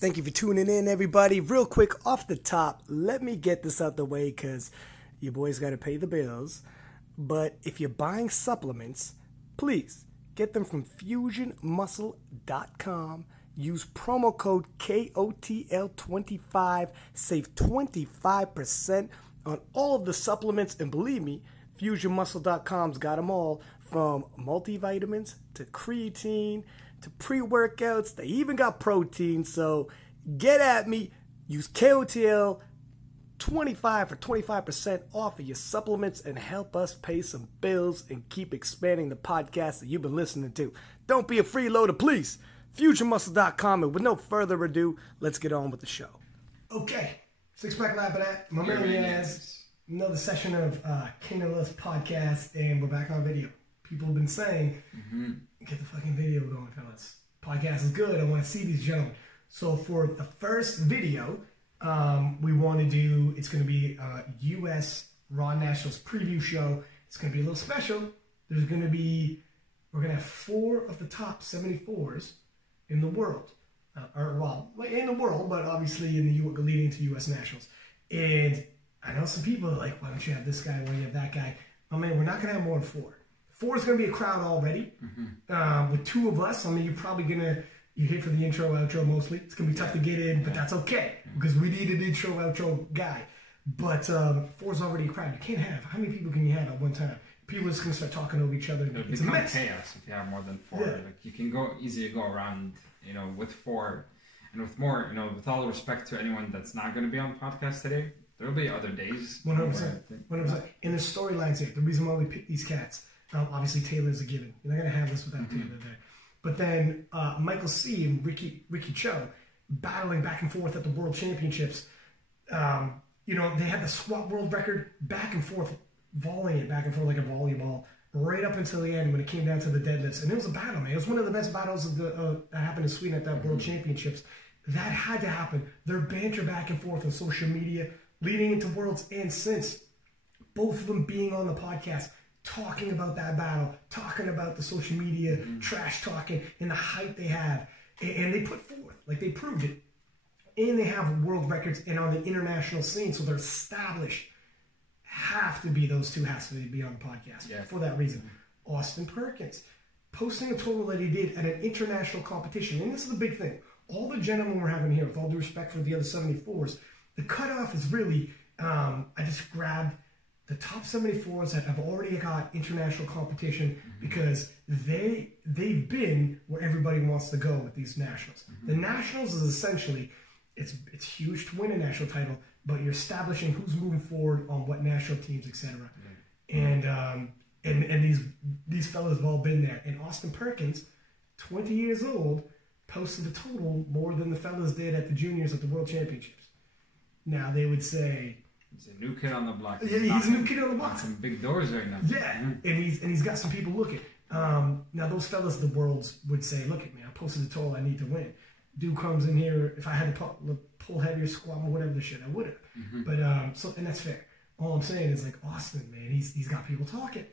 Thank you for tuning in, everybody. Real quick, off the top, let me get this out the way because your boys got to pay the bills. But if you're buying supplements, please get them from FusionMuscle.com. Use promo code KOTL25. Save 25% on all of the supplements. And believe me, FusionMuscle.com's got them all, from multivitamins to creatine to pre-workouts. They even got protein. So get at me. Use KOTL 25 for 25% off of your supplements and help us pay some bills and keep expanding the podcast that you've been listening to. Don't be a freeloader, please. FusionMuscle.com. And with no further ado, let's get on with the show. Okay, Six Pack Lab of that. My man has another session of King of Lust podcast, and we're back on video. People have been saying, get the fucking video going, fellas. Podcast is good. I want to see these gentlemen. So for the first video, we want to do, it's going to be a U.S. Raw Nationals preview show. It's going to be a little special. There's going to be, we're going to have 4 of the top 74s in the world. Well, in the world, but obviously in the leading to U.S. Nationals. And I know some people are like, why don't you have this guy? Why don't you have that guy? Oh man, we're not going to have more than 4. 4 is going to be a crowd already. With 2 of us, I mean, you're probably going to, you're here for the intro, outro mostly. It's going to be tough to get in, but that's okay, because we need an intro, outro guy. But 4 is already a crowd. You can't have, how many people can you have at one time? People are just going to start talking over each other. It's a mess. Chaos if you have more than 4. Yeah. Like, you can go easily go around, you know, with 4. And with more, you know, with all respect to anyone that's not going to be on the podcast today, there will be other days. 100%. 100%. And the storylines here, the reason why we pick these cats, obviously Taylor's a given. You're not going to have this without Taylor there. But then Micheal Seay and Ricky Cho battling back and forth at the World Championships. You know, they had the squat world record back and forth, volleying it back and forth like a volleyball, right up until the end when it came down to the deadlifts. And it was a battle, man. It was one of the best battles of that happened in Sweden at that World Championships. That had to happen. Their banter back and forth on social media, leading into Worlds and since. Both of them being on the podcast, talking about that battle, talking about the social media, trash talking, and the hype they have. And they put forth, like they proved it. And they have world records and on the international scene, so they're established. Have to be, those 2 has to be on the podcast for that reason. Austin Perkins, posting a total that he did at an international competition. And this is the big thing. All the gentlemen we're having here, with all due respect for the other 74s, the cutoff is really, I just grabbed the top 74s that have already got international competition because they've been where everybody wants to go with these nationals. The nationals is essentially, it's huge to win a national title, but you're establishing who's moving forward on what national teams, etc. And these fellas have all been there. And Austin Perkins, 20 years old, posted a total more than the fellas did at the juniors at the World Championships. Now they would say, he's a new kid on the block. Yeah, he's a new kid on the block. Some big doors right now. Yeah, and he's got some people looking. Now those fellas at the Worlds would say, look at me, I posted a total I need to win. Dude comes in here, if I had to pull heavier, squat or whatever the shit, I would have. But so, and that's fair. All I'm saying is, like, Austin, man, he's got people talking.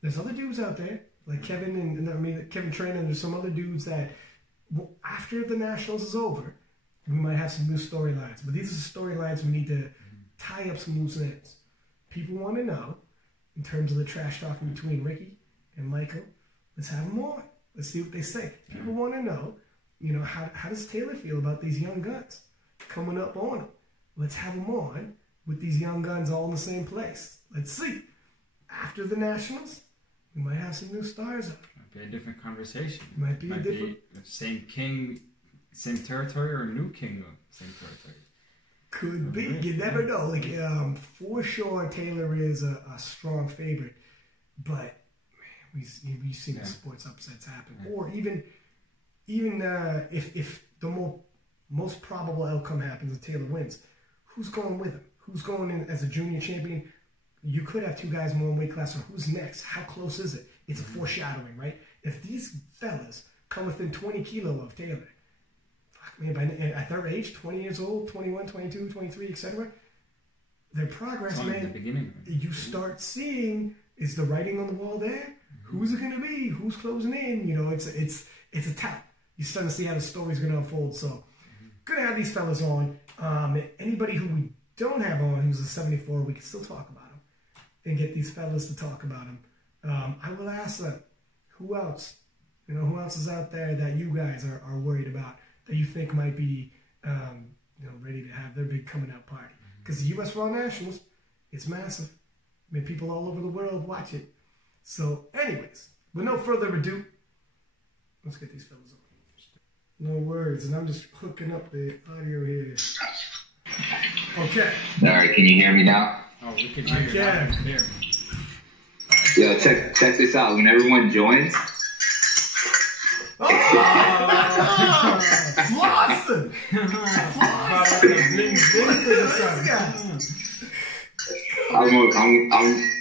There's other dudes out there like Kevin Kevin Train, and there's some other dudes that, after the Nationals is over, we might have some new storylines. But these are the storylines we need to tie up some loose ends. People want to know, in terms of the trash talking between Ricky and Micheal, let's have them on. Let's see what they say. People want to know, you know, how does Taylor feel about these young guns coming up on him? Let's have them on with these young guns all in the same place. Let's see. After the Nationals, we might have some new stars up. Might be a different conversation. Might be same king, same territory, or a new king of same territory. Could be. You never know. Like, for sure, Taylor is a strong favorite. But, man, we've seen the sports upsets happen. Or even if the most probable outcome happens and Taylor wins, who's going with him? Who's going in as a junior champion? You could have 2 guys in one weight class, or who's next? How close is it? It's a foreshadowing, right? If these fellas come within 20 kilo of Taylor, fuck man, at their age, 20 years old, 21, 22, 23, etc., their progress, man, the beginning. You start seeing, is the writing on the wall there? Who's it going to be? Who's closing in? You know, it's a tap. You're starting to see how the story's going to unfold. So good to have these fellas on. Anybody who we don't have on who's a 74, we can still talk about them and get these fellas to talk about them. I will ask them, who else? You know, who else is out there that you guys are worried about that you think might be, ready to have their big coming out party? Because the U.S. Raw Nationals, it's massive. I mean, people all over the world watch it. So, anyways, with no further ado, let's get these fellas on. No worries, and I'm just hooking up the audio here. Okay. All right, can you hear me now? Oh, we can hear you. I can hear. Yo, check this out. When everyone joins. Flossin!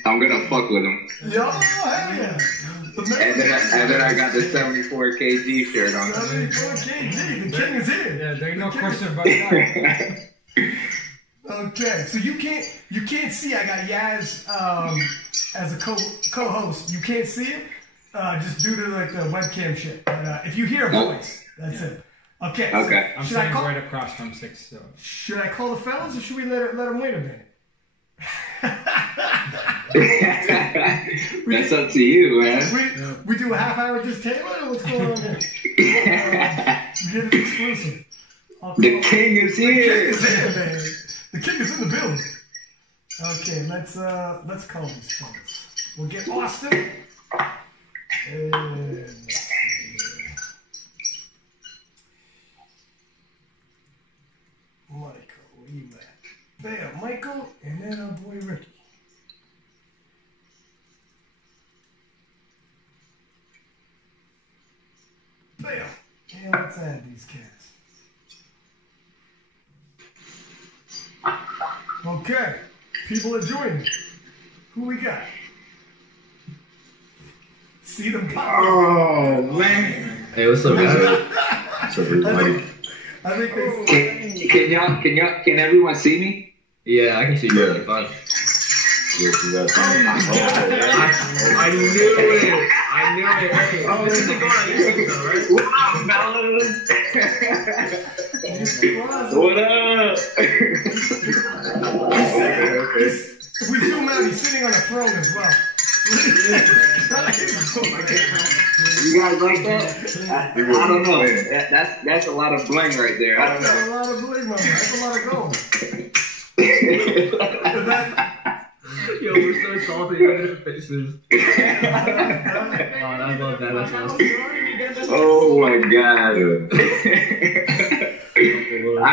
I'm gonna fuck with him. Yo, hell yeah. And then I got the 74 kg shirt on. 74 kg, the king is here. Yeah, there ain't no question about that. Okay, so you can't see. I got Yaz as a co-host. You can't see it just due to like the webcam shit. But if you hear a voice, that's it. Okay. Okay. I'm sitting right across from 6. So. Should I call the fellas or should we let them wait a minute? That's up to you, man. We do a half hour just Taylor. What's going on here? We get it exclusive. The king is here. The king is here, man. The king is in the building. Okay, let's call these fellas. We'll get Austin. And let's see here. Michael, where you at? Bam, Michael, and then our boy Ricky. Bam. And let's add these cats. Okay, people are joining. Who we got? See them pop. Oh, man. Hey, what's up, guys? What's up, everybody? I think they Can everyone see me? Yeah, I can see you really fine. I knew it. Okay. Oh, this isn't going on YouTube, though, right? What up? If we zoom out, he's sitting on a throne as well. You guys like that? I don't know. That's a lot of bling right there. I don't know. That's a lot of bling, man. That's a lot of gold. Yo, we're so salty in their faces. I love that. That's awesome. Oh my god. I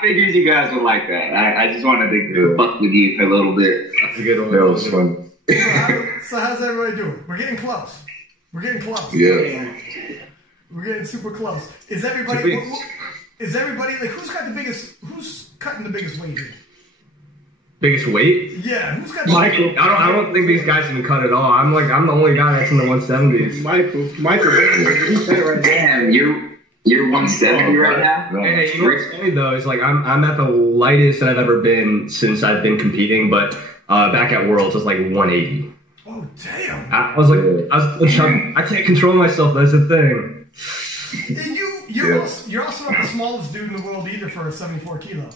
figured you guys would like that. I just wanted to fuck with you for a little bit. That's a good one. That was fun. So how's everybody doing? We're getting close. Yeah. We're getting super close. Is everybody like who's cutting the biggest weight here? Biggest weight? Yeah, who's got Michael. I don't think these guys can cut it all. I'm the only guy that's in the 170s. Michael. Damn, you're 170 right now? Hey, you know what's funny though is like I'm at the lightest that I've ever been since I've been competing, but back at Worlds I was like 180. Oh damn! I was I can't control myself. That's the thing. And you're also not the smallest dude in the world either for a 74 kilo.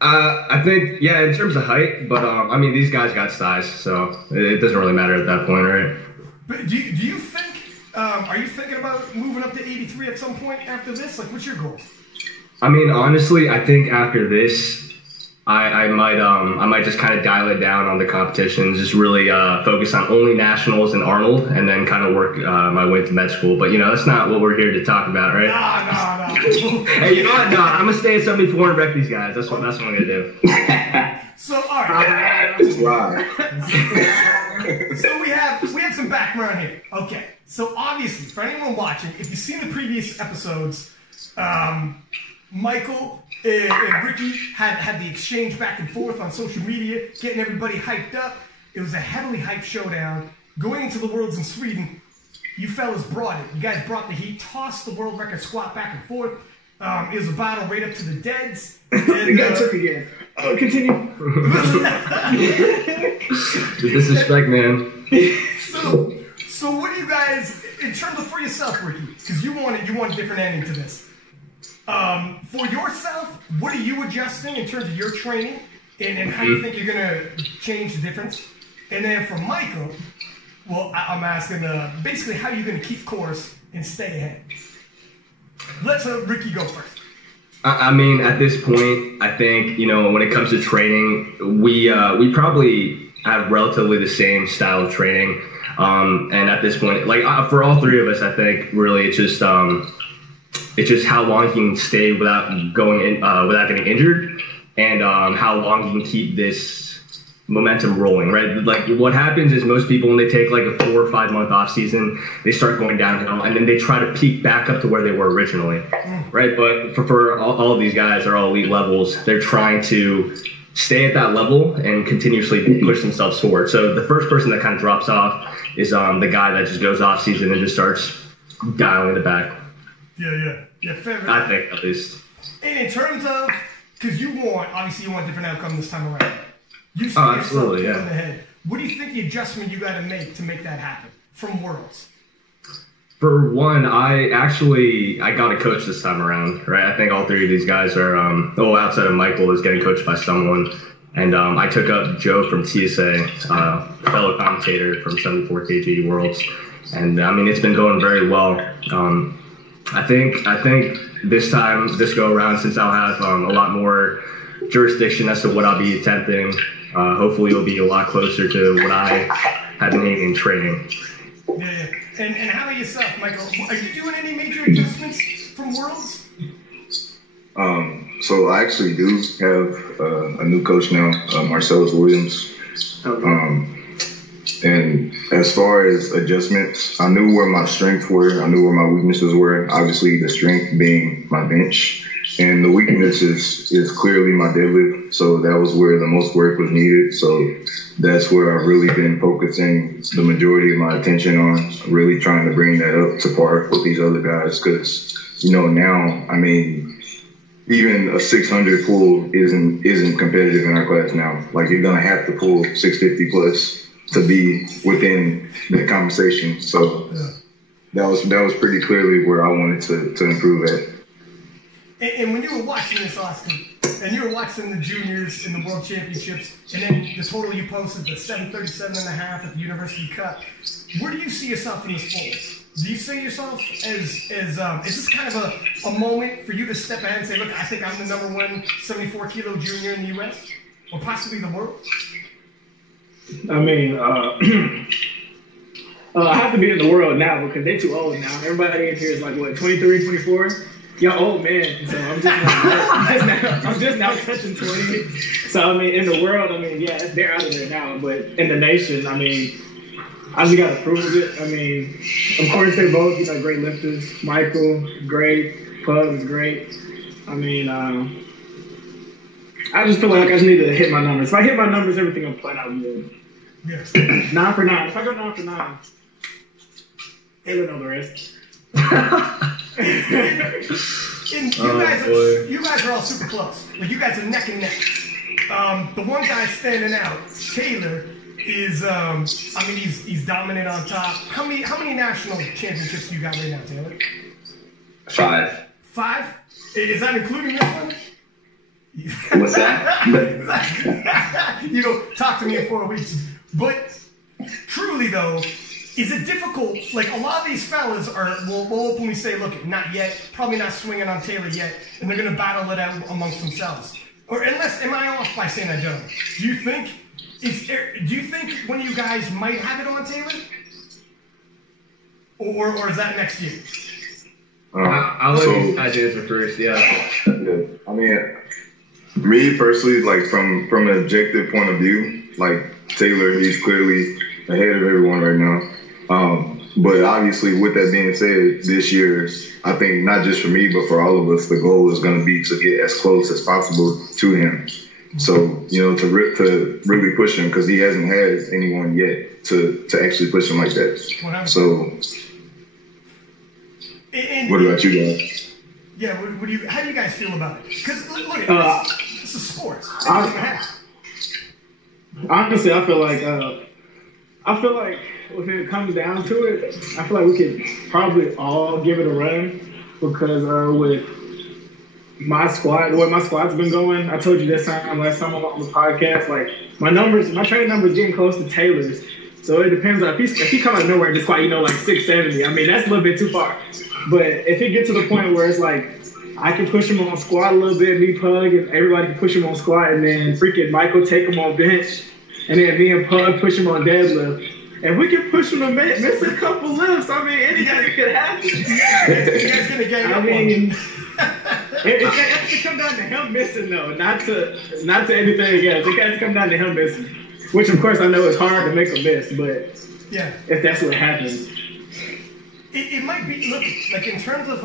I think, yeah, in terms of height, but I mean, these guys got size, so it doesn't really matter at that point, right? But do you think, are you thinking about moving up to 83 at some point after this? Like, what's your goals? I mean, honestly, I think after this, I might just kind of dial it down on the competitions, just really focus on only nationals and Arnold, and then kind of work my way to med school. But that's not what we're here to talk about, right? Nah. Hey, you know what? No, I'm gonna stay at 74 and wreck these guys. That's what I'm gonna do. So all right. So we have some background here. Okay. So obviously, for anyone watching, if you've seen the previous episodes, Michael and Ricky had the exchange back and forth on social media, getting everybody hyped up. It was a heavily hyped showdown. Going into the Worlds in Sweden, you fellas brought it. You guys brought the heat, tossed the world record squat back and forth. It was a battle right up to the deads. You guys took again. Oh, continue. The disrespect, man. So what do you guys, in terms of for yourself, Ricky, because you want a different ending to this. For yourself, what are you adjusting in terms of your training, and how do you think you're going to change the difference? And then for Michael, well, I'm asking basically how you're going to keep course and stay ahead. Let's Ricky go first. I mean, at this point, I think, when it comes to training, we probably have relatively the same style of training. And at this point, for all three of us, I think really it's just how long you can stay without without getting injured, and how long you can keep this momentum rolling, right? Like what happens is most people, when they take like a 4 or 5 month off season, they start going downhill and then they try to peak back up to where they were originally, right? But for all of these guys, they're all elite levels. They're trying to stay at that level and continuously push themselves forward. So the first person that kind of drops off is the guy that just goes off season and just starts dialing it back. Yeah, fair enough. I think, at least. And in terms of, because you want a different outcome this time around. You see absolutely, yourself in the head. What do you think the adjustment you got to make that happen from Worlds? For one, I got a coach this time around, right? I think all three of these guys are, outside of Michael, is getting coached by someone. And I took up Joe from TSA, fellow commentator from 74 kg Worlds. And I mean, it's been going very well. I think this go around, since I'll have a lot more jurisdiction as to what I'll be attempting, hopefully it'll be a lot closer to what I have been aiming in training. Yeah. And how about yourself, Michael? Are you doing any major adjustments from Worlds? So I actually do have a new coach now, Marcellus Williams. And as far as adjustments, I knew where my strengths were. I knew where my weaknesses were. Obviously, the strength being my bench. And the weakness is clearly my deadlift. So that was where the most work was needed. So that's where I've really been focusing the majority of my attention on, really trying to bring that up to par with these other guys. Because, now, I mean, even a 600 pull isn't competitive in our class now. Like, you're going to have to pull 650 plus to be within the conversation. So that was pretty clearly where I wanted to improve at. And when you were watching this, Austin, and you were watching the juniors in the World Championships, and then the total you posted, the 737.5 at the University Cup, where do you see yourself in this poll? Do you see yourself as is this kind of a moment for you to step ahead and say, look, I think I'm the number one 74 kilo junior in the U.S. or possibly the world? I mean, I have to be in the world now because they're too old now. Everybody in here is like, what, 23, 24? Y'all old man, so I'm just now touching 20. So I mean, in the world, I mean, yeah, they're out of there now. But in the nation, I mean, I just gotta prove it. I mean, of course they both, great lifters. Michael, great. Pug is great. I mean, I just feel like I just need to hit my numbers. If I hit my numbers, everything will plan out good. Yes. 9 for 9. If I go 9 for 9, they'll know the rest. And you guys are all super close. Like, you guys are neck and neck. The one guy standing out, Taylor, is he's dominant on top. How many national championships do you got right now, Taylor? 5. 5? Is that including this one? What's that? Talk to me in 4 weeks. But truly though, is it difficult? Like, a lot of these fellas will openly say, look, not yet, probably not swinging on Taylor yet, and they're going to battle it out amongst themselves. Or am I off by saying that, gentlemen? Do you think one of you guys might have it on Taylor? Or is that next year? I'll let you guys answer first, yeah. I mean, me personally, like from an objective point of view, like Taylor, he's clearly ahead of everyone right now. But obviously, with that being said, this year, I think not just for me, but for all of us, the goal is going to be to get as close as possible to him. So, to really push him, because he hasn't had anyone yet to actually push him like that. So, what about you guys? Yeah, how do you guys feel about it? Because look at this is sports. Honestly, I feel like if it comes down to it, I feel like we could probably all give it a run because with my squad, the way my squad's been going, I told you this time, last time I'm on the podcast, like my training numbers getting close to Taylor's. So it depends on if he come out of nowhere and just quite, like 670. I mean, that's a little bit too far. But if he gets to the point where it's like I can push him on squat a little bit, me Pug, and everybody can push him on squat, and then freaking Michael take him on bench, and then me and Pug push him on deadlift. And we can push him to miss a couple lifts. I mean, anything could happen. You guys gonna get it has to come down to him missing, though, not to anything else. It has to come down to him missing, which of course I know is hard to make a miss, but yeah, if that's what happens, it might be. Look, like in terms of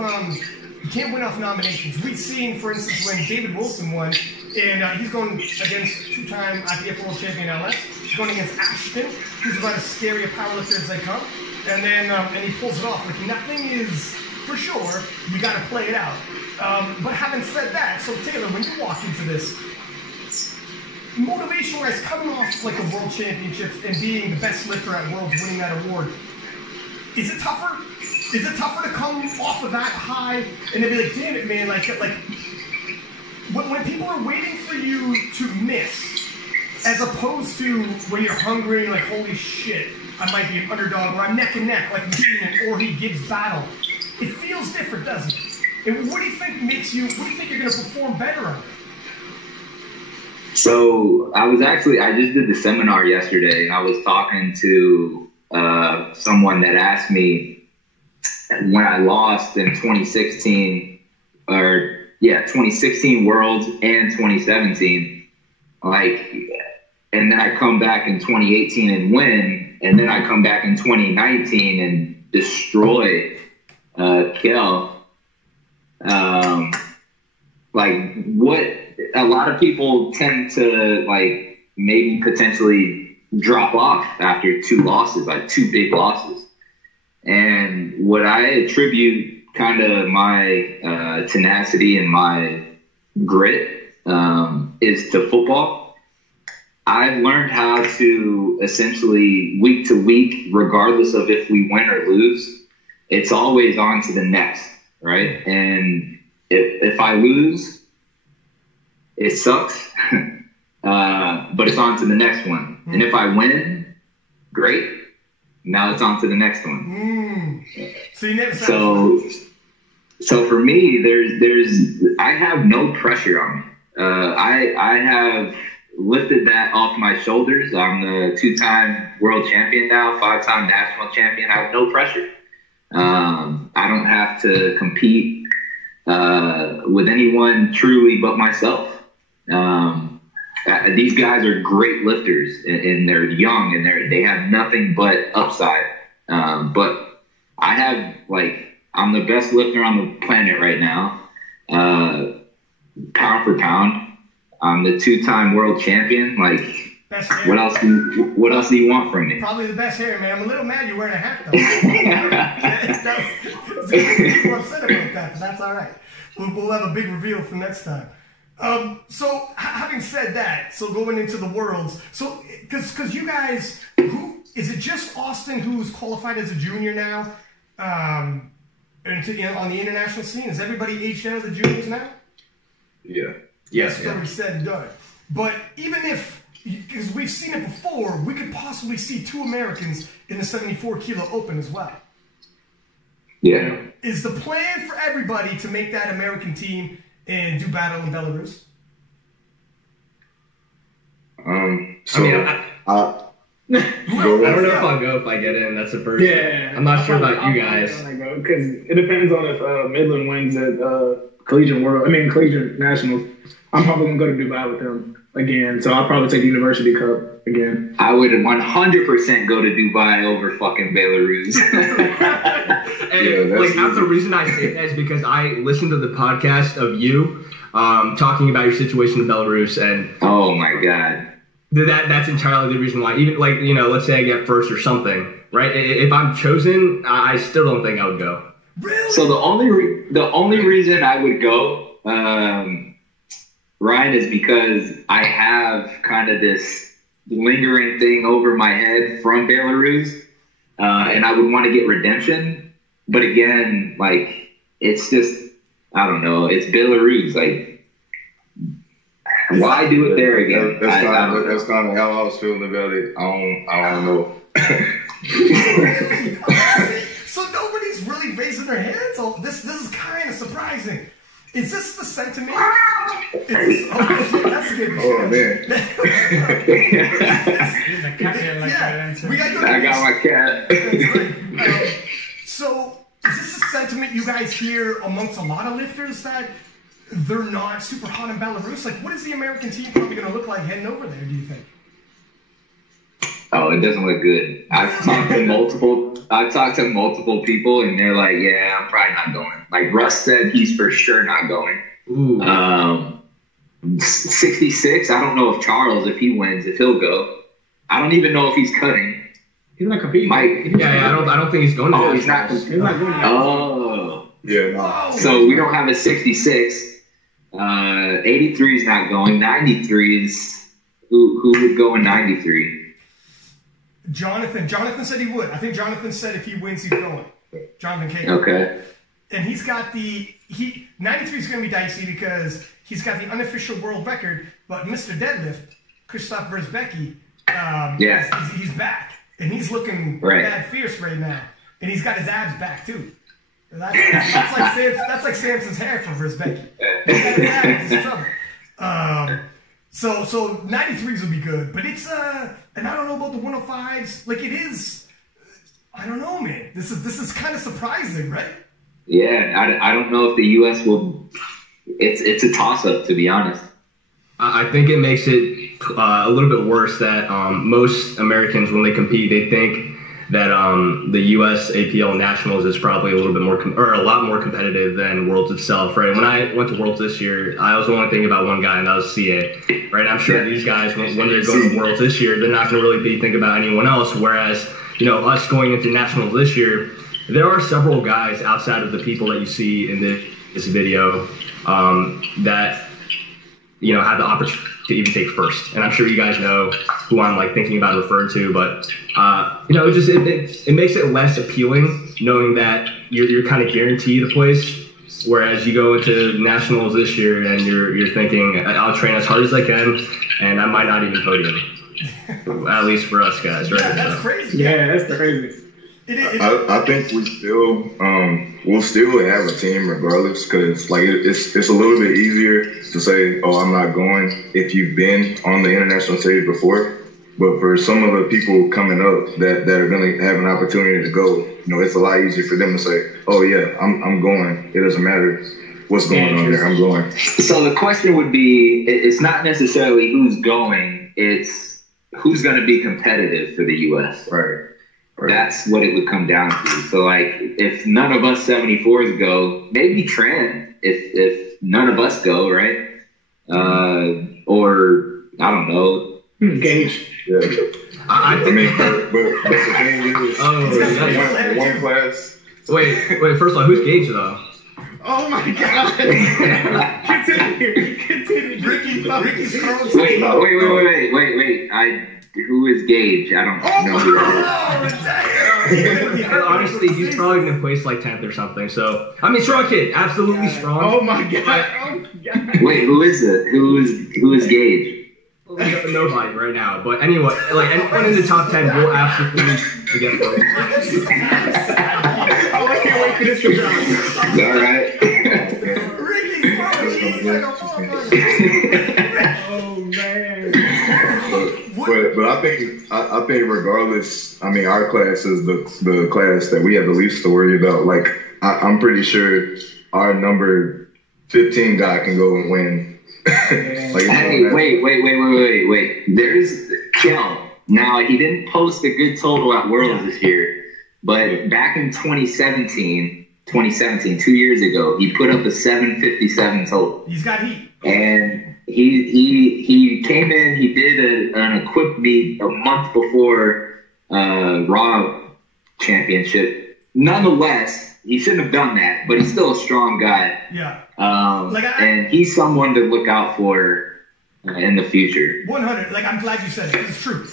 you can't win off nominations. We've seen, for instance, when David Wilson won, and he's going against two-time IPF World Champion LS. He's going against Ashton, who's about as scary a powerlifter as they come, and then and he pulls it off. Like nothing is for sure. You got to play it out. But having said that, so Taylor, when you walk into this, motivation-wise, coming off like the World Championships and being the best lifter at Worlds, winning that award, is it tougher? Is it tougher to come off of that high and then be like, damn it, man, like when people are waiting for you to miss, as opposed to when you're hungry, like, holy shit, I might be an underdog, or I'm neck and neck, like Machine, or he gives battle. It feels different, doesn't it? And what do you think what do you think you're going to perform better on? So I just did the seminar yesterday, and I was talking to someone that asked me when I lost in 2016 Worlds and 2017, and then I come back in 2018 and win, and then I come back in 2019 and destroy Kel. What a lot of people tend to maybe potentially drop off after two losses, like two big losses. And what I attribute kind of my tenacity and my grit is to football. I've learned how to essentially week to week, regardless of if we win or lose, it's always on to the next, right? And if I lose, it sucks, but it's on to the next one. And if I win, great. Now it's on to the next one. So you never So for me, I have no pressure on me. I have lifted that off my shoulders. I'm the 2-time world champion now, 5-time national champion. I have no pressure. I don't have to compete with anyone truly but myself. These guys are great lifters, and they're young, and they have nothing but upside. But I have, I'm the best lifter on the planet right now, pound for pound. I'm the 2-time world champion. What else do you want from me? Probably the best hair, man. I'm a little mad you're wearing a hat, though. People are upset about that, but that's all right. We'll have a big reveal for next time. So having said that, so going into the Worlds, so because you guys, is it just Austin who's qualified as a junior now, on the international scene? Is everybody aged out of the juniors now? Yeah. Yes. Already said and done. But even if, because we've seen it before, we could possibly see 2 Americans in the 74-kilo open as well. Yeah. Is the plan for everybody to make that American team and do battle in Belarus? I don't know if I'll go if I get in. That's the first. Yeah. I'm not sure about you guys. Because it depends on if Midland wins at Collegiate Nationals. I'm probably going to go to Dubai with them again. So I'll probably take the University Cup again. I would 100% go to Dubai over fucking Belarus. And half the reason I say that is because I listened to the podcast of you talking about your situation in Belarus, and oh my god, that's entirely the reason why. Even let's say I get first or something, right? If I'm chosen, I still don't think I would go. Really? So the only reason I would go, Ryan, is because I have kind of this lingering thing over my head from Belarus, and I would want to get redemption. But again, it's just I don't know. It's Belarus. Like, why do it there again? That's kind of how I was feeling about it. I don't know. So nobody's really raising their hands. Oh, this is kind of surprising. Is this the sentiment? That's good. Oh man. I got my cat. So is this a sentiment you guys hear amongst a lot of lifters that they're not super hot in Belarus? Like, what is the American team probably going to look like heading over there, do you think? Oh, it doesn't look good. I've talked to multiple people, and they're like, "Yeah, I'm probably not going." Like Russ said, he's for sure not going. 66. I don't know if Charles, if he wins, if he'll go. I don't even know if he's cutting. He's not competing. Mike. Yeah, I don't think he's going to. Oh, he's not. He's not going to. Oh. Yeah. No. So we don't have a 66. 83 is not going. 93 is who would go in 93? Jonathan said he would. I think Jonathan said if he wins, he's going. Jonathan Cagle. Okay. And he's got 93 is going to be dicey because he's got the unofficial world record, but Mr. Deadlift, Christoph Versbecki, he's back. And he's looking bad fierce right now. And he's got his abs back, too. That's like Samson's hair for Versbecki. He's got his abs, he's trouble. So 93s would be good. But it's, and I don't know about the 105s. Like, it is, I don't know, man. This is kind of surprising, right? Yeah, I don't know if the U.S. will. It's a toss-up, to be honest. I think it makes it a little bit worse that most Americans, when they compete, they think that the U.S. APL Nationals is probably a little bit more or a lot more competitive than Worlds itself, right? When I went to Worlds this year, I was only thinking about one guy, and that was Seay, right? I'm sure these guys, when they're going to Worlds this year, they're not going to really be thinking about anyone else. Whereas, us going into Nationals this year, there are several guys outside of the people that you see in this video that have the opportunity to even take first. And I'm sure you guys know who I'm thinking about referring to, but it makes it less appealing knowing that you're kind of guaranteed a place. Whereas you go into Nationals this year and you're thinking, I'll train as hard as I can, and I might not even podium. At least for us guys, right? Yeah, that's crazy. Yeah, that's crazy. I think we'll still have a team regardless, because it's a little bit easier to say, oh, I'm not going if you've been on the international stage before. But for some of the people coming up that are going to have an opportunity to go, it's a lot easier for them to say, oh yeah, I'm going. It doesn't matter what's going on there, I'm going. So the question would be, it's not necessarily who's going, it's who's going to be competitive for the U.S. Right. That's what it would come down to. So, if none of us 74s go, maybe Tran, if none of us go, right? Or, I don't know. Gage. Yeah. I mean, but the thing is, one class. Wait, first of all, who's Gage, though? Oh, my God. Continue. Ricky's throwing Wait. Who is Gage? I don't know who that is. Honestly, he's probably going to place 10th or something. So, I mean, strong kid, absolutely strong. Oh my God! Wait, who is it? Who is Gage? Nobody right now. But anyway, anyone in the top 10 will absolutely get first. I can't wait for this to drop. All right. Oh man. But I think regardless, I mean, our class is the class that we have the least to worry about. I'm pretty sure our number 15 guy can go and win. Hey, wait. There's Kel. Now, he didn't post a good total at Worlds this year, but back in 2017, 2 years ago, he put up a 757 total. He's got heat. And he came in, he did an equip meet a month before Raw Championship. Nonetheless, he shouldn't have done that, but he's still a strong guy. Yeah. And he's someone to look out for in the future. 100. I'm glad you said it. It's true.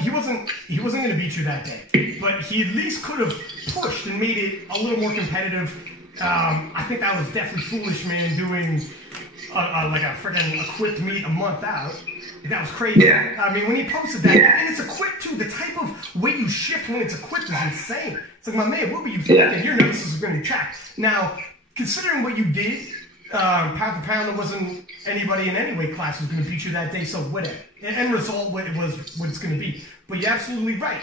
He wasn't going to beat you that day, but he at least could have pushed and made it a little more competitive. I think that was definitely foolish, man, doing like a freaking equipped meet a month out. That was crazy. Yeah. I mean, when he posted that, and it's equipped too, the type of weight you shift when it's equipped is insane. It's like, my man, what were you thinking? Your notice is going to be tracked. Now, considering what you did, pound for pound, there wasn't anybody in any weight class who was going to beat you that day, so whatever. End result, what it's going to be. But you're absolutely right.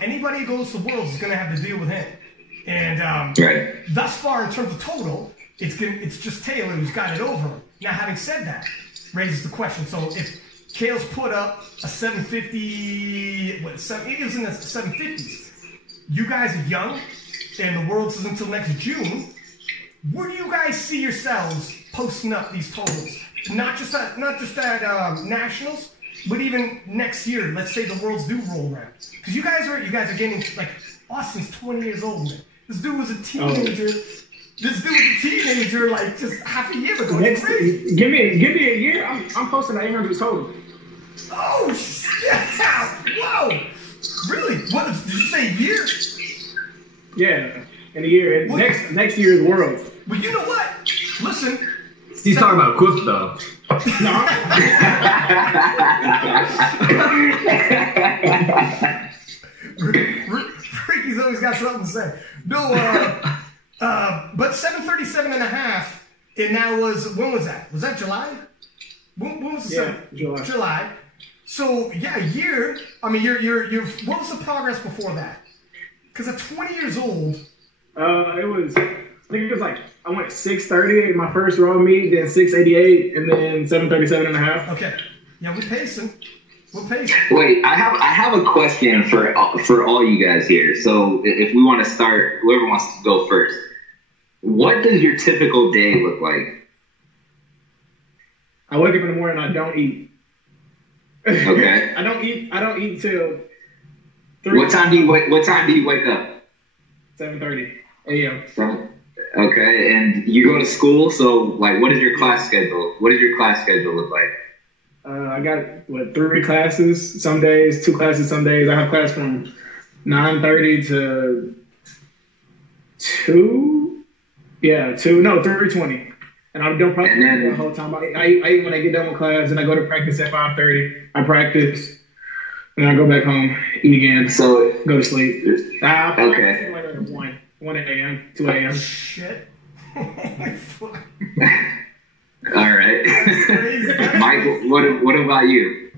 Anybody who goes to Worlds is going to have to deal with him. And thus far, in terms of total, it's just Taylor who's got it over him. Now, having said that, raises the question. So if Kale's put up a 750, it was in the 750s. You guys are young, and the Worlds is until next June. Where do you guys see yourselves posting up these totals? Not just at Nationals, but even next year. Let's say the Worlds do roll around, because you guys are getting, like, Austin's 20 years old, man. This dude was a teenager. Like just half a year ago. It's crazy. Give me a year. I'm posting 800 total. Oh shit! Whoa! Really? What did you say? A year? Yeah, in a year. Next year is Worlds. Well, you know what? Listen. He's talking about equipped though. No. Ricky's always got something to say. No, but 737.5, and that was, when was that? Was that July? When was the July. So, yeah, a year. I mean, what was the progress before that? Because at 20 years old. I think it was like, I went 630 in my first row meet, then 688, and then 737.5. Okay. Yeah, we're pacing. Wait, I have a question for all you guys here. So if we want to start, whoever wants to go first, what does your typical day look like? I wake up in the morning and I don't eat. Okay. I don't eat till 3. What time do you wake up? 7:30 a.m. Okay, and you go to school. So like, what is your class schedule? What does your class schedule look like? I got 3 classes some days, 2 classes some days. I have class from 9:30 to 2. Yeah, 3:20. And I'm done practice the whole time. I eat when I get done with class, and I go to practice at 5:30. I practice, and then I go back home, eat again, so go to sleep. Okay. Like 1 a.m., 2 a.m. Shit. All right. Michael, what about you?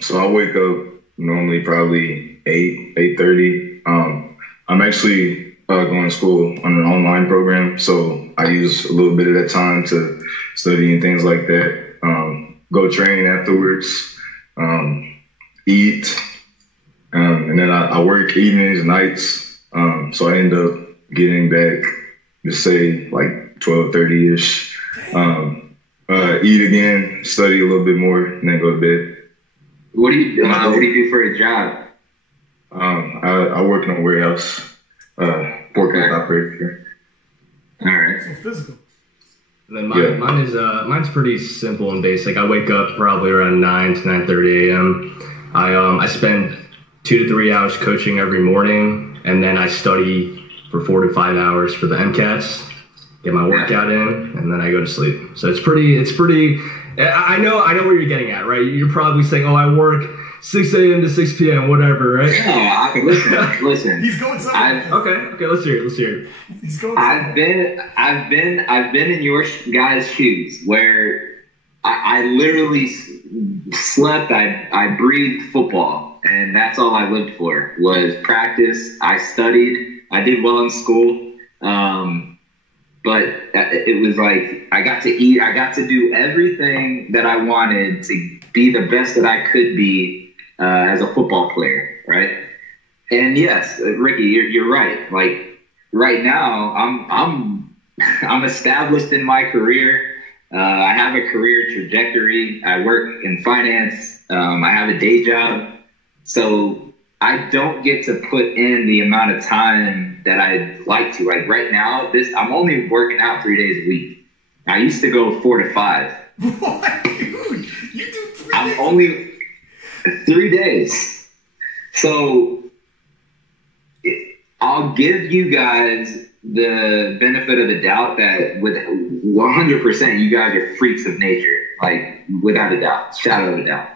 So I wake up normally probably 8:30. I'm actually going to school on an online program, so I use a little bit of that time to study and things like that. Go train afterwards, eat, and then I work evenings, nights. So I end up getting back, just say like 12:30ish. Eat again, study a little bit more, and then go to bed. What do you do for a job? I work in a warehouse, forklift operator. All right. So physical. And then mine's pretty simple and basic. I wake up probably around 9 to 9:30 a.m. I spend 2 to 3 hours coaching every morning, and then I study for 4 to 5 hours for the MCATs. Get my workout in, and then I go to sleep. So it's pretty. I know where you're getting at, right? You're probably saying, "Oh, I work 6 a.m. to 6 p.m., whatever," right? No, listen. He's going somewhere. Okay. Let's hear it. He's going. I've been in your guys' shoes where I literally slept. I breathed football, and that's all I lived for was practice. I studied. I did well in school. But it was like I got to eat. I got to do everything that I wanted to be the best that I could be as a football player, right? And yes, Ricky, you're right. Like right now, I'm established in my career. I have a career trajectory. I work in finance. I have a day job, so I don't get to put in the amount of time that I'd like to. Like right now, I'm only working out 3 days a week. I used to go 4 to 5. What, dude? You do 3 days? I'm only 3 days. So I'll give you guys the benefit of the doubt that with 100% you guys are freaks of nature, like without a doubt, shadow of a doubt.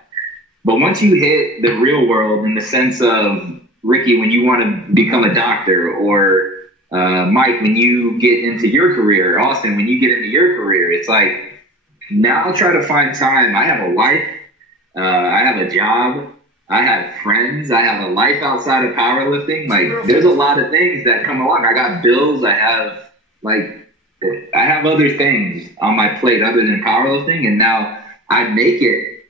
But once you hit the real world in the sense of Ricky, when you want to become a doctor, or Mike, when you get into your career, Austin, when you get into your career, it's like, now I'll try to find time. I have a wife, I have a job, I have friends, I have a life outside of powerlifting. Like, there's a lot of things that come along. I got bills, I have other things on my plate other than powerlifting, and now I make it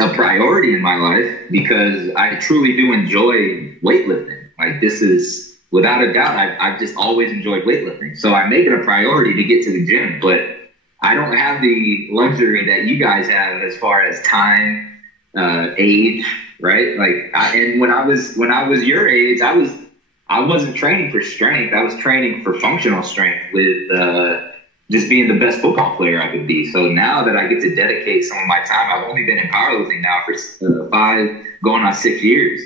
a priority in my life because I truly do enjoy weightlifting. Like, this is, without a doubt, I've just always enjoyed weightlifting. So I make it a priority to get to the gym, but I don't have the luxury that you guys have as far as time, age, right? Like, and when I was your age, I wasn't training for strength. I was training for functional strength with just being the best football player I could be. So now that I get to dedicate some of my time, I've only been in powerlifting now for 5, going on 6 years.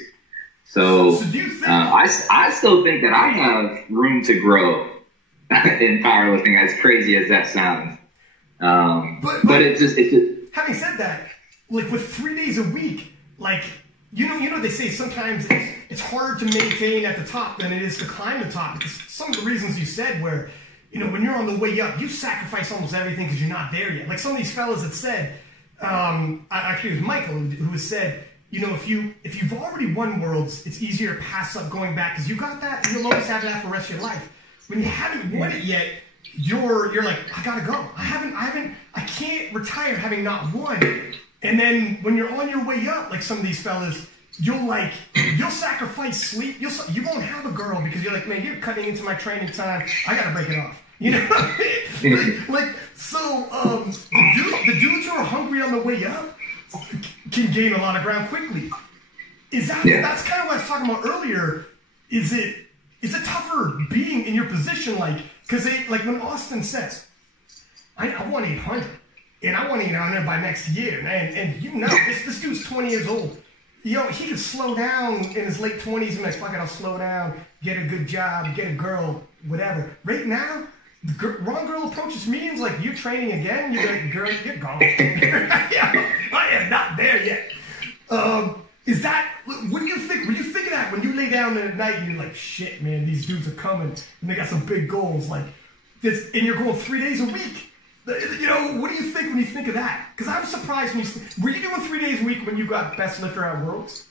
So do you think, I still think that I have room to grow in powerlifting, as crazy as that sounds. But it's just. Having said that, like with 3 days a week, like, you know, they say sometimes it's harder to maintain at the top than it is to climb the top, because some of the reasons you said where, you know, when you're on the way up, you sacrifice almost everything because you're not there yet. Like some of these fellas that said, actually it was Micheal who has said, you know, if you've already won worlds, it's easier to pass up going back because you got that, and you'll always have that for the rest of your life. When you haven't won it yet, you're like, I gotta go. I can't retire having not won. And then when you're on your way up, like some of these fellas, you'll sacrifice sleep. You won't have a girl because you're like, man, you're cutting into my training time. I gotta break it off. You know what I mean? The dudes who are hungry on the way up can gain a lot of ground quickly. That's kind of what I was talking about earlier. Is it tougher being in your position, like, because like when Austin says, I want 800, and I want 800 by next year, man, and you know, this dude's 20 years old. You know, he could slow down in his late 20s and like, fuck it, I'll slow down, get a good job, get a girl, whatever. Right now, the wrong girl approaches me and is like, you're training again? You're like, girl, you're gone. I am not there yet. What do you think? When you think of that, when you lay down at night and you're like, shit, man, these dudes are coming and they got some big goals, like this, and you're going 3 days a week. You know, what do you think when you think of that? Because I was surprised were you doing 3 days a week when you got best lifter at Worlds?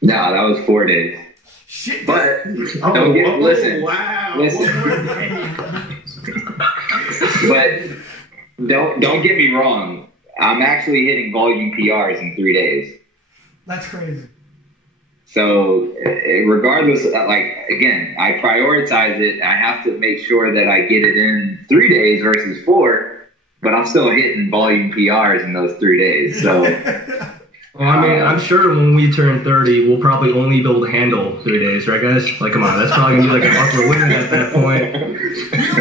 No, that was 4 days. Shit. But listen. But don't get me wrong. I'm actually hitting volume PRs in 3 days. That's crazy. So regardless, like, again, I prioritize it. I have to make sure that I get it in 3 days versus 4, but I'm still hitting volume PRs in those 3 days. So, well, I mean, I'm sure when we turn 30, we'll probably only be able to handle 3 days, right, guys? Like, come on, that's probably gonna be like an upper limit at that point.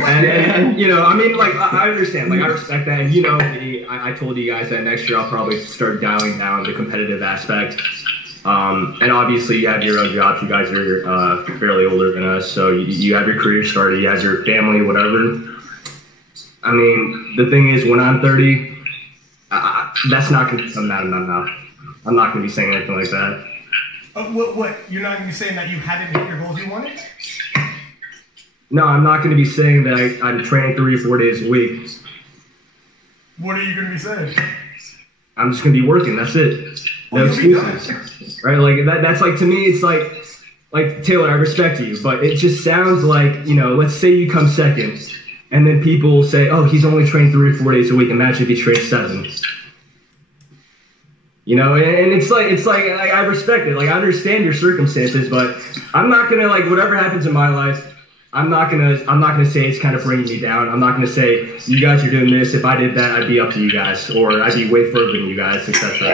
And you know, I mean, like, I understand, like, I respect that, and you know, I told you guys that next year I'll probably start dialing down the competitive aspect. And obviously you have your own jobs. You guys are fairly older than us, so you have your career started, you have your family, whatever. I mean, the thing is, when I'm 30, that's not going to, I'm not going to be saying anything like that. What? You're not going to be saying that you hadn't hit your goals you wanted? No, I'm not going to be saying that I'm training 3 or 4 days a week. What are you going to be saying? I'm just going to be working, that's it. No excuses, right? Like that's like, to me, it's like Taylor, I respect you, but it just sounds like, you know, let's say you come second, and then people will say, oh, he's only trained 3 or 4 days a week. Imagine if he trained 7. You know, and it's like I respect it. Like, I understand your circumstances, but I'm not gonna, like, whatever happens in my life, I'm not gonna say it's kind of bringing me down. I'm not gonna say you guys are doing this. If I did that, I'd be up to you guys, or I'd be way further than you guys, etc.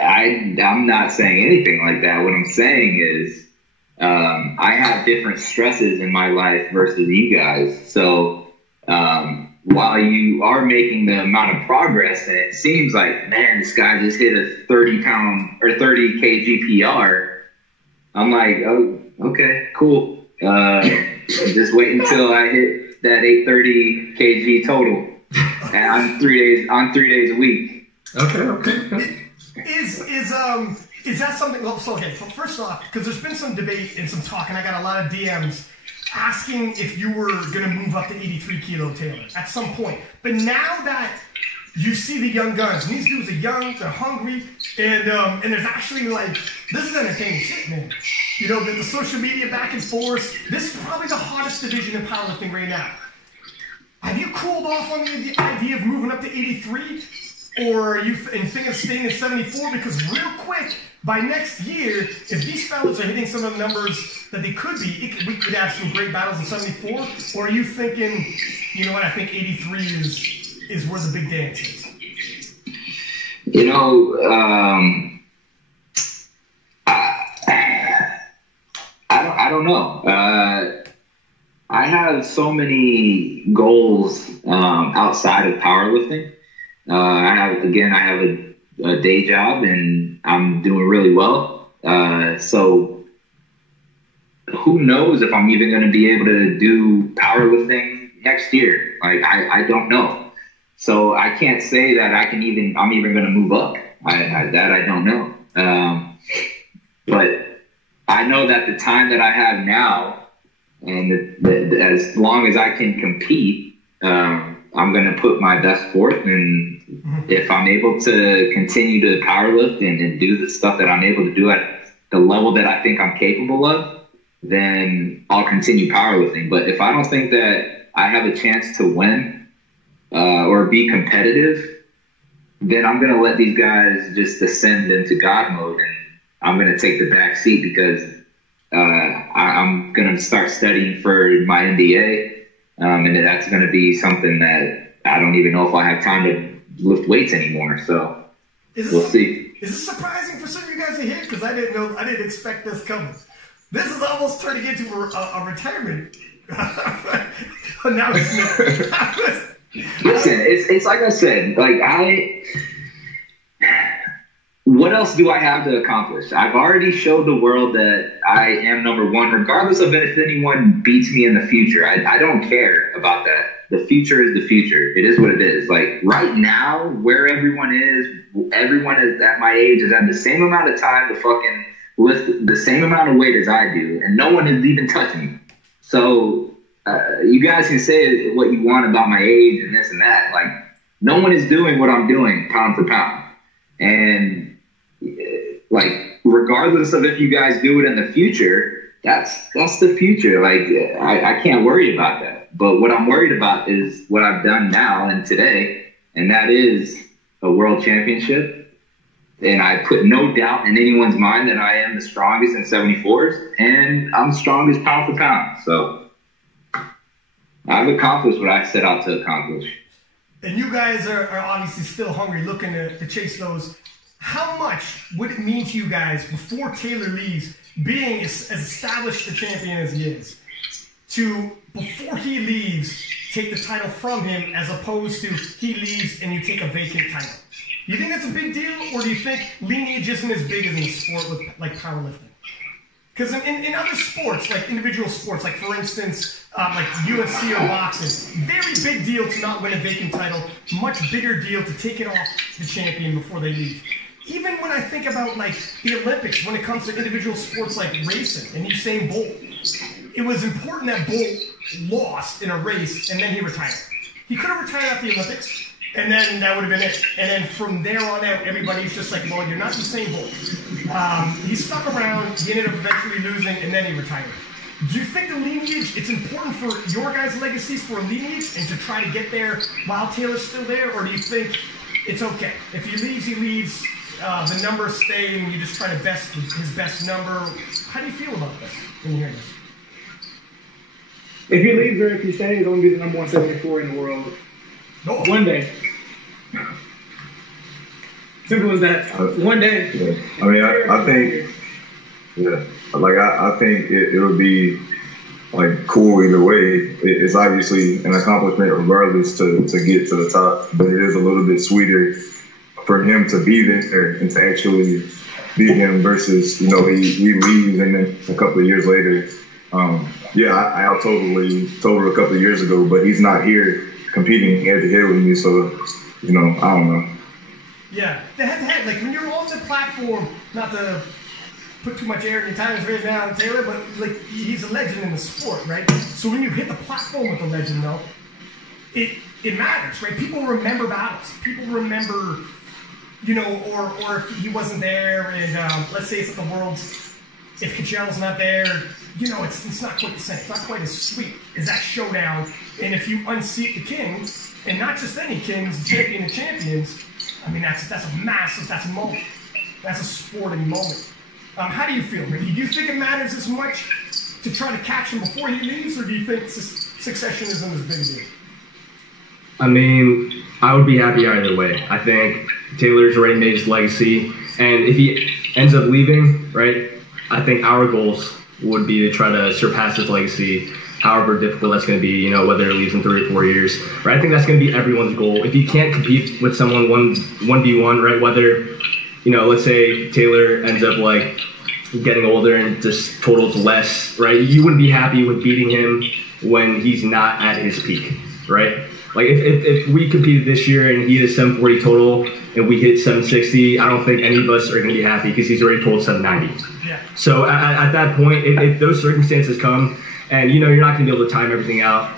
I'm not saying anything like that. What I'm saying is, I have different stresses in my life versus you guys. So while you are making the amount of progress, and it seems like, man, this guy just hit a 30-pound or 30 kg PR, I'm like, oh, okay, cool. Just wait until I hit that 830 kg total, and I'm 3 days a week. Okay. Is that something? Well, so okay. First off, because there's been some debate and some talk, and I got a lot of DMs asking if you were going to move up to 83 kilo, Taylor, at some point. But now that you see the young guns, and these dudes are young, they're hungry, and there's actually like, this is entertaining shit, man. You know, the social media back and forth. This is probably the hottest division in powerlifting right now. Have you cooled off on the idea of moving up to 83? Or are you think of staying at 74? Because real quick, by next year, if these fellas are hitting some of the numbers that they could be, we could have some great battles in 74. Or are you thinking, you know what, I think 83 is where the big dance is? You know, I don't know. I have so many goals outside of powerlifting. I have a day job and I'm doing really well. So who knows if I'm even going to be able to do powerlifting next year? Like, I don't know. So I can't say that I'm even going to move up. I don't know. But I know that the time that I have now, and as long as I can compete, I'm going to put my best forth. And if I'm able to continue to powerlift and do the stuff that I'm able to do at the level that I think I'm capable of, then I'll continue powerlifting. But if I don't think that I have a chance to win or be competitive, then I'm going to let these guys just descend into God mode, and I'm going to take the back seat because I'm going to start studying for my MBA. And that's going to be something that I don't even know if I have time to lift weights anymore. So we'll see. Is this surprising for some of you guys to hear? Because I didn't expect this coming. This is almost turning into a retirement announcement. Listen, it's like I said, what else do I have to accomplish? I've already showed the world that I am number one, regardless of if anyone beats me in the future. I don't care about that. The future is the future. It is what it is. Like right now, where everyone is at my age is at the same amount of time to fucking lift the same amount of weight as I do, and no one is even touching me. So you guys can say what you want about my age and this and that. Like no one is doing what I'm doing pound for pound. And like, regardless of if you guys do it in the future, that's the future. Like, I can't worry about that. But what I'm worried about is what I've done now and today, and that is a world championship. And I put no doubt in anyone's mind that I am the strongest in 74s, and I'm strongest pound for pound. So I've accomplished what I set out to accomplish. And you guys are obviously still hungry, looking to chase those. How much would it mean to you guys before Taylor leaves, being as established a champion as he is, to, before he leaves, take the title from him as opposed to he leaves and you take a vacant title? Do you think that's a big deal, or do you think lineage isn't as big as in a sport with, like, powerlifting? Because in other sports, like individual sports, like for instance, like UFC or boxing, very big deal to not win a vacant title, much bigger deal to take it off the champion before they leave. Even when I think about like the Olympics, when it comes to individual sports like racing and Usain Bolt, it was important that Bolt lost in a race and then he retired. He could have retired at the Olympics, and then that would have been it. And then from there on out, everybody's just like, well, you're not Usain Bolt. He stuck around, he ended up eventually losing, and then he retired. Do you think the lineage, it's important for your guys' legacies for a lineage and to try to get there while Taylor's still there? Or do you think it's okay? If he leaves, the numbers stay and you just try to best his best number? How do you feel about this when you hear this? If he leaves or if he stays, he's going to be the number 174 in the world. No. One day. Simple as that. One day. Yeah. I mean, I think, yeah, like I think it would be like cool either way. It's obviously an accomplishment regardless to get to the top, but it is a little bit sweeter for him to be there and to actually beat him versus, you know, he leaves and then a couple of years later Yeah, I out-totaled a couple of years ago, but he's not here competing head-to-head with me, so, I don't know. Yeah, the head-to-head, like when you're on the platform, not to put too much air in your tires right now, Taylor, but like he's a legend in the sport, right? So when you hit the platform with a legend, though, it matters, right? People remember battles. People remember, or if he wasn't there, and let's say it's at the Worlds, if Micheal's not there, it's not quite the same. It's not quite as sweet as that showdown. And if you unseat the king, and not just any kings, the champion of champions, I mean, that's a massive, that's a moment. That's a sporting moment. How do you feel, Ricky? Do you think it matters as much to try to catch him before he leaves, or do you think succession isn't as big a deal? I mean, I would be happy either way. I think Taylor's already made his legacy, and if he ends up leaving, right, I think our goals would be to try to surpass his legacy, however difficult that's going to be, whether it leaves in 3 or 4 years. Right? I think that's going to be everyone's goal. If you can't compete with someone 1v1, right, whether, let's say Taylor ends up, like, getting older and just totals less, right, you wouldn't be happy with beating him when he's not at his peak, right? Like, if we competed this year and he hit 740 total and we hit 760, I don't think any of us are going to be happy because he's already totaled 790. Yeah. So at that point, if those circumstances come and, you're not going to be able to time everything out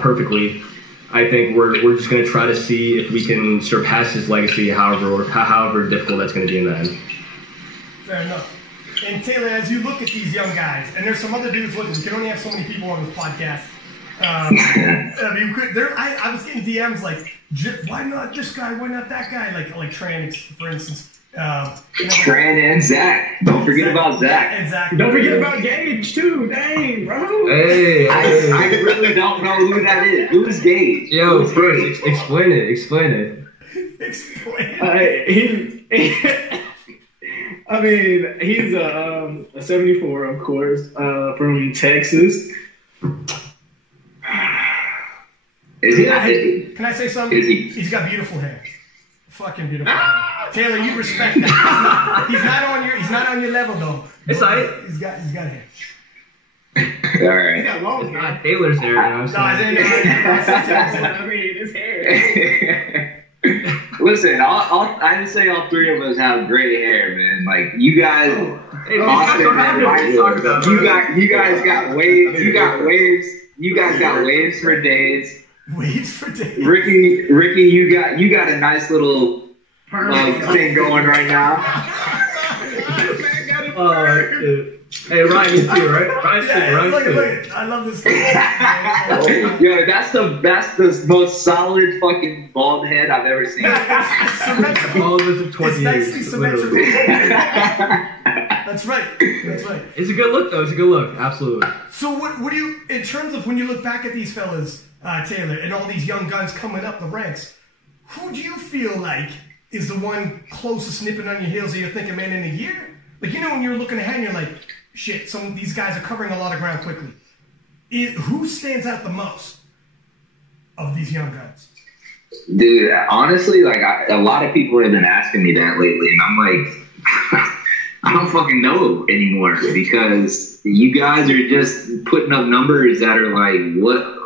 perfectly, I think we're just going to try to see if we can surpass his legacy, however difficult that's going to be in the end. Fair enough. And Taylor, as you look at these young guys, and there's some other dudes looking, we can only have so many people on this podcast. I was getting DMs like, why not this guy? Why not that guy? Like Tran, for instance. Tran and Zach. Don't forget about Zach. Exactly. Don't forget about Gage too. Dang, bro. Hey, I really don't know who that is. Who's Gage? Yo, first, explain it. Explain it. I mean, he's a 74, of course, from Texas. Can I say something? He's got beautiful hair. Fucking beautiful hair. Taylor, you respect that. He's not on your level though. It's alright. He's got hair. All right. He got long hair. Not Taylor's hair. I mean, his hair. Listen, I just say all three of us have great hair, man. Like you guys, Austin, man, you guys got waves. You got waves. You guys got waves for days. Waves for days. Ricky, you got a nice little thing going right now. Hey, Ryan is too, right? Ryan's too. Look. I love this. Yo, that's the most solid fucking bald head I've ever seen. All of this in 20 years. Nicely symmetrical. That's right. It's a good look, though. It's a good look. Absolutely. So what do you, in terms of when you look back at these fellas, Taylor, and all these young guns coming up the ranks, who do you feel like is the one closest nipping on your heels that you're thinking, man, in a year? Like, when you're looking ahead and you're like, shit, some of these guys are covering a lot of ground quickly. Who stands out the most of these young guns? Dude, honestly, like, a lot of people have been asking me that lately, and I'm like, I don't fucking know anymore because you guys are just putting up numbers that are like, what?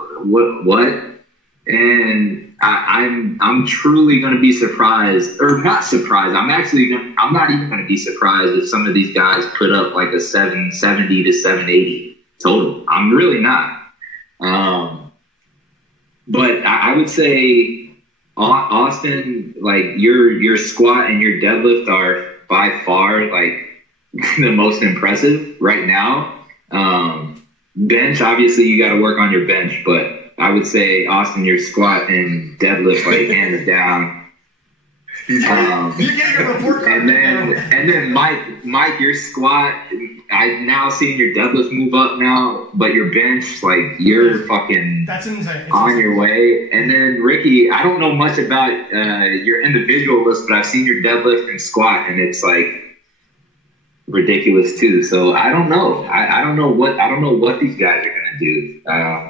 And I'm truly going to be surprised, or not surprised. I'm not even going to be surprised if some of these guys put up like a 770 to 780 total. I'm really not. But I would say, Austin, like your squat and your deadlift are by far like the most impressive right now. Bench, obviously you got to work on your bench, but I would say, Austin, your squat and deadlift, like, hands down. You're getting a report card. And then Mike, your squat, I've now seen your deadlift move up now, but your bench, like, you're fucking that's insane. on your way. And then Ricky, I don't know much about your individual list, but I've seen your deadlift and squat, and it's like ridiculous too. So I don't know. I don't know what these guys are gonna do.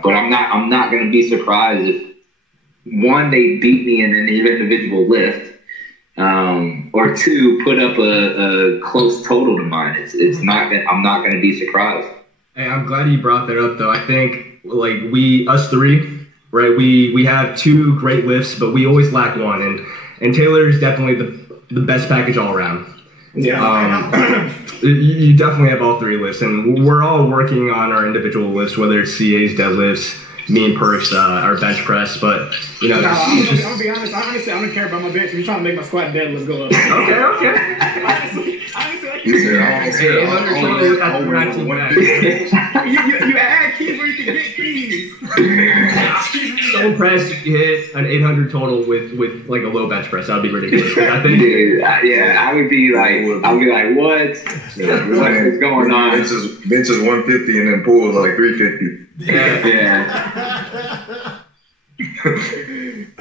But I'm not gonna be surprised if one, they beat me in an individual lift, or two, put up a close total to mine. I'm not gonna be surprised. Hey, I'm glad you brought that up, though. I think, like, us three, right, we have two great lifts, but we always lack one. And Taylor is definitely the best package all around. Yeah. You definitely have all three lifts, and we're all working on our individual lifts, whether it's CA's deadlifts, me and Perks, our bench press, but, you know. No, I'm gonna be honest. Honestly, I don't care about my bench. I'm trying to make my squat and deadlift go up. Okay. Honestly, you add keys where you can get keys. Stone press, you hit an 800 total with like a low bench press. That would be ridiculous. I think. Dude, I would be like, what? What's going on? Bench is 150 and then pull is like 350. Yeah.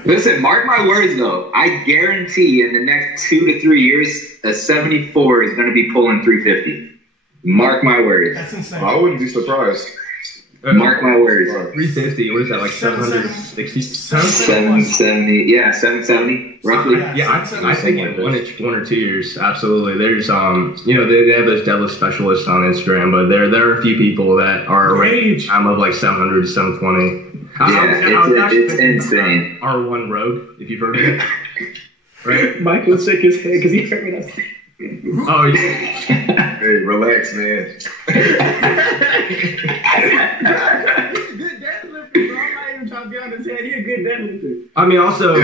Listen, mark my words though. I guarantee in the next 2 to 3 years, a 74 is going to be pulling 350. Mark my words. That's insane. I wouldn't be surprised. Mark my words. 350. What is that? Like 760? 770. Yeah, 770 roughly. Yeah, I think in 1 or 2 years, absolutely. There's you know, they have those deadlift specialists on Instagram, but there are a few people that are I'm of like 700 to 720. Yeah, it's insane. R1 Road, if you've heard of it. Right? Michael shook his head because he heard me. Oh, yeah. Hey, relax, man. Good deadlifter, bro. I'm not even trying to be on his head. He's a good deadlifter. I mean, also,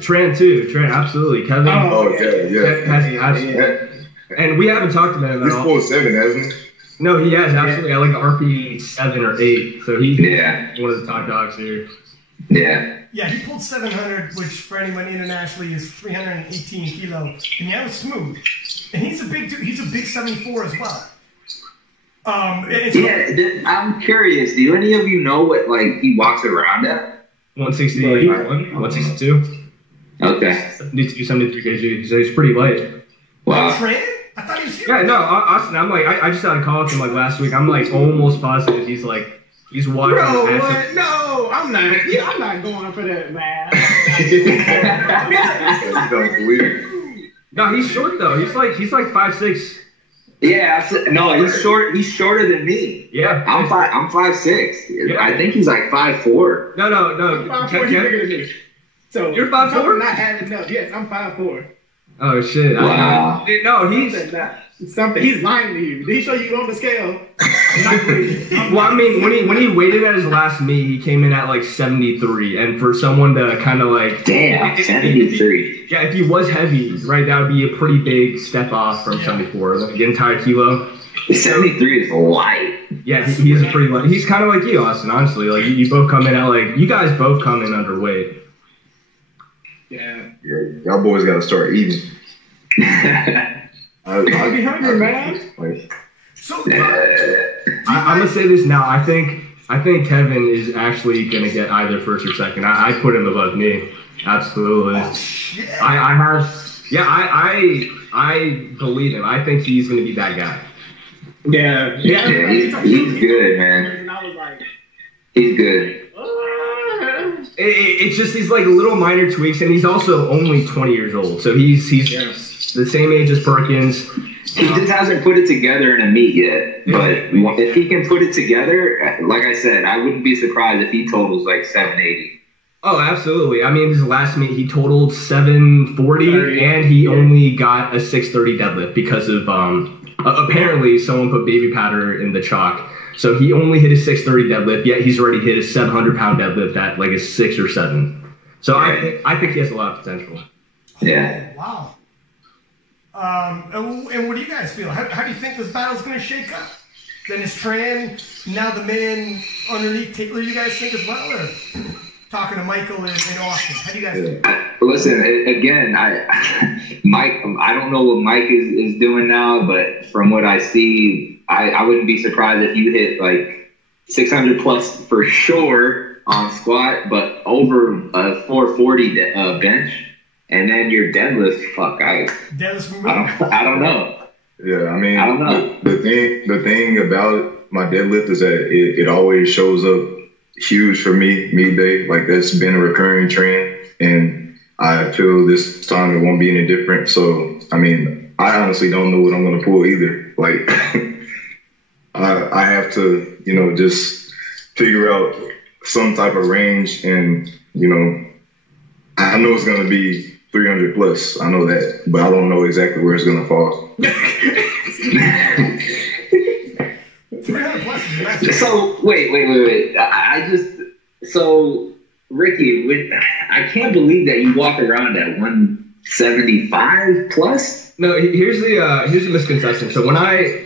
Tran, too. Tran, absolutely. Kevin. Yeah. And we haven't talked about him at He's all. pulled 7, hasn't he? No, he has, absolutely. I like the RP 7 or 8. So he's one of the top dogs here. Yeah. Yeah, he pulled 700, which for anyone internationally is 318 kilo, and that was smooth. And he's a big dude. He's a big 74 as well. I'm curious. Do any of you know what like he walks around at? 161, 162. Okay. 72, 73 kg. So he's pretty light. Wow. Training? I thought he was serious. Yeah, no, Austin. I'm like, I just had a call with him like last week. I'm like almost positive he's watching. Bro, what? No, I'm not. Yeah, I'm not going for that, man. Don't believe it. No, he's short though. He's like 5'6". Yeah, no, he's short. He's shorter than me. Yeah, I'm 5'6". Yeah. I think he's like 5'4". No. 5'4", he's bigger than me. So you're 5'4"? Not adding up. Yes, I'm 5'4". Oh shit! Wow. No, he's something. He's lying to you. Did he show you on the scale? Well, I mean, when he weighed at his last meet, he came in at like 73, and for someone to kind of like 73. Yeah, if he was heavy, right, that would be a pretty big step off from 74, like an entire kilo. 73 is light. Yeah, he's a pretty light. He's kind of like you, Austin. Honestly, like you both come in at like you guys both come in underweight. Yeah, y'all boys got to start eating. I'll be hungry, man. So, I'm gonna say this now. I think Kevin is actually gonna get either first or second. I put him above me. Absolutely. oh, shit. I believe him. I think he's gonna be that guy. Yeah, he's good, man. And I was like, he's good. It's just these like little minor tweaks, and he's also only 20 years old, so he's the same age as Perkins. He just hasn't put it together in a meet yet. But if he can put it together, like I said, I wouldn't be surprised if he totals like 780. Oh, absolutely. I mean, his last meet he totaled 740, and he only got a 630 deadlift because of apparently someone put baby powder in the chalk. So he only hit a 630 deadlift, yet he's already hit a 700-pound deadlift at like a 6 or 7. So I think he has a lot of potential. Yeah. Oh, wow. And what do you guys feel? How do you think this battle's going to shake up? Then is Tran now the man underneath Taylor, you guys think as well? Or talking to Michael and Austin? How do you guys think? Listen, again, Mike, I don't know what Mike is doing now, but from what I see, I wouldn't be surprised if you hit like 600 plus for sure on squat, but over a 440 bench, and then your deadlift. Fuck, I don't know. Yeah, I mean, I don't know. The thing about my deadlift is that it always shows up huge for me meet day. Like that's been a recurring trend, and I feel this time it won't be any different. So I mean, I honestly don't know what I'm gonna pull either. Like. I have to, just figure out some type of range, and I know it's gonna be 300 plus. I know that, but I don't know exactly where it's gonna fall. 300 plus is massive. So wait. So Ricky, I can't believe that you walk around at 175 plus. No, here's the misconception. So when I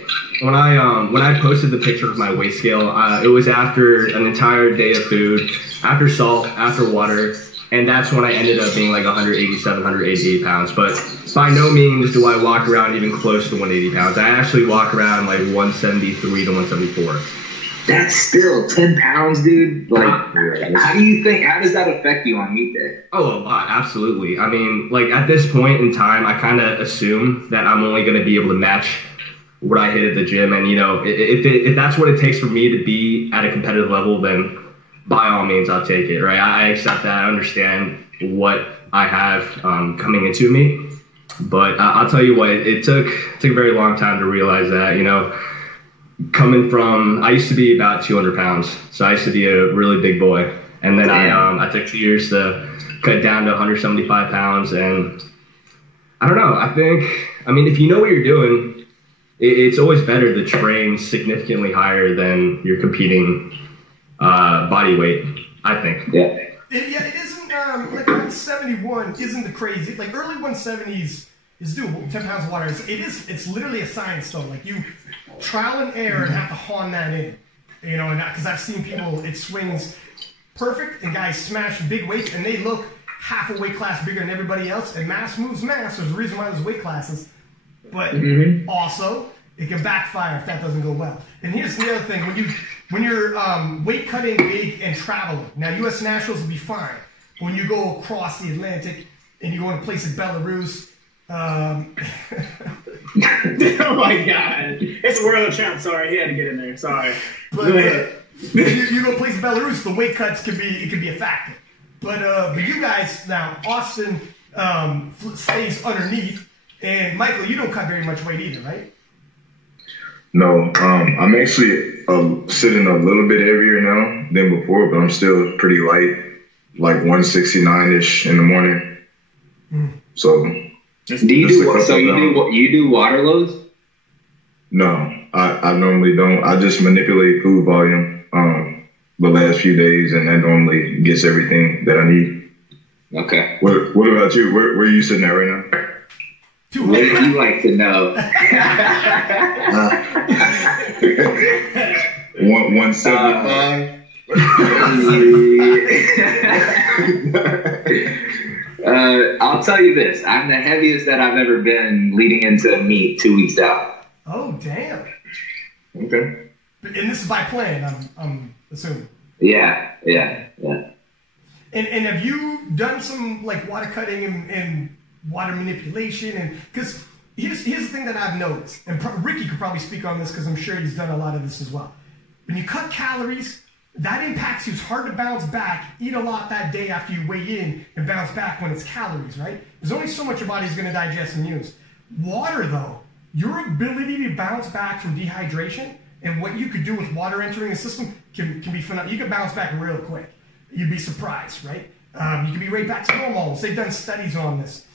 posted the picture of my weight scale, it was after an entire day of food, after salt, after water, and that's when I ended up being like 187, 188 pounds. But by no means do I walk around even close to 180 pounds. I actually walk around like 173 to 174. That's still 10 pounds, dude. Like, how does that affect you on meet day? Oh, a lot, absolutely. I mean, like at this point in time, I kind of assume that I'm only going to be able to match what I hit at the gym. And, if that's what it takes for me to be at a competitive level, then by all means, I'll take it, right? I accept that. I understand what I have coming into me. But I'll tell you what, it took a very long time to realize that, coming from, I used to be about 200 pounds. So I used to be a really big boy. And then I took 2 years to cut down to 175 pounds. And I don't know, if you know what you're doing, it's always better to train significantly higher than your competing body weight, I think. Yeah. It isn't, like 171 isn't the crazy, like early 170s is doable, 10 pounds of water. It's literally a science though. Like you trial and error and have to hone that in, and because I've seen people, it swings perfect and guys smash big weights and they look half a weight class bigger than everybody else, and mass moves mass. There's a reason why there's weight classes, but also it can backfire if that doesn't go well. And here's the other thing, when you're weight cutting big and traveling, now U.S. nationals will be fine. When you go across the Atlantic and you go in a place like Belarus, oh my God! It's a world champ. Sorry, he had to get in there. Sorry. But you go place in Belarus, the weight cuts can be a factor. But you guys now, Austin stays underneath, and Michael, you don't cut very much weight either, right? No, I'm actually sitting a little bit heavier now than before, but I'm still pretty light, like 169-ish in the morning. So. You do water loads? No, I normally don't. I just manipulate food volume the last few days, and that normally gets everything that I need. Okay. What about you? Where are you sitting at right now? What would you like to know? 175. I'll tell you this. I'm the heaviest that I've ever been leading into a meet 2 weeks out. Oh, damn. Okay. And this is by plan, I'm assuming. Yeah. And have you done some like water cutting and water manipulation? And because here's the thing that I've noticed, and Ricky could probably speak on this because I'm sure he's done a lot of this as well. When you cut calories, that impacts you. It's hard to bounce back, eat a lot that day after you weigh in, and bounce back when it's calories, right? There's only so much your body's going to digest and use. Water, though, your ability to bounce back from dehydration and what you could do with water entering the system can be phenomenal. You can bounce back real quick. You'd be surprised, right? You can be right back to normal. They've done studies on this.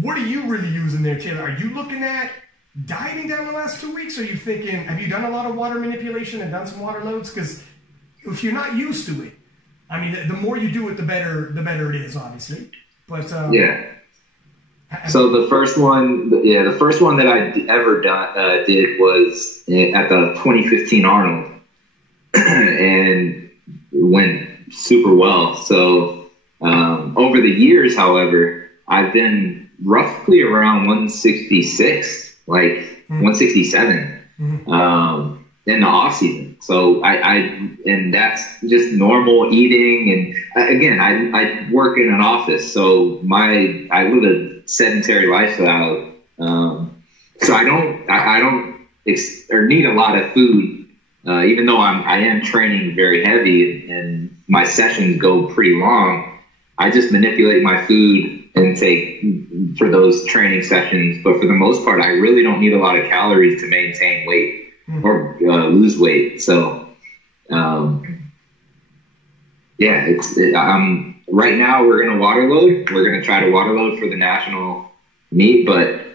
What are you really using there, Taylor? Are you looking at dieting down the last 2 weeks? Or are you thinking, have you done a lot of water manipulation and done some water loads? Because if you're not used to it, I mean, the more you do it, the better it is, obviously. But yeah. So the first one that I ever did was at the 2015 Arnold, and went super well. So over the years, however, I've been roughly around 166, like 167 in the off season. So and that's just normal eating. And again, I work in an office, so I live a sedentary lifestyle. So I don't need a lot of food, even though I am training very heavy and my sessions go pretty long. I just manipulate my food intake for those training sessions. But for the most part, I really don't need a lot of calories to maintain weight. or lose weight. So, right now we're going to waterload. We're going to try to waterload for the national meet, but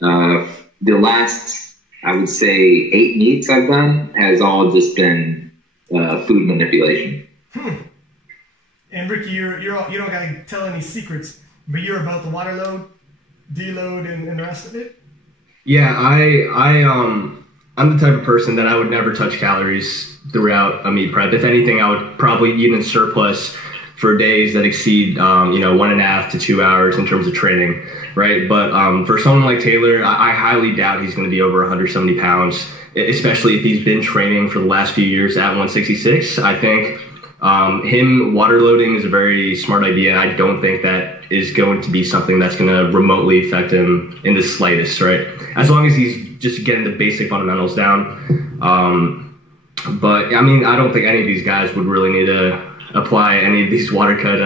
the last, I would say, 8 meets I've done has all just been food manipulation. And Ricky, you don't got to tell any secrets, but you're about the waterload, deload, and the rest of it? Yeah, I'm the type of person that I would never touch calories throughout a meet prep. If anything, I would probably eat in surplus for days that exceed, 1.5 to 2 hours in terms of training, right? But for someone like Taylor, I highly doubt he's going to be over 170 pounds, especially if he's been training for the last few years at 166. I think him waterloading is a very smart idea. I don't think that is going to be something that's going to remotely affect him in the slightest, right? As long as he's just getting the basic fundamentals down. But I mean, I don't think any of these guys would really need to apply any of these water cut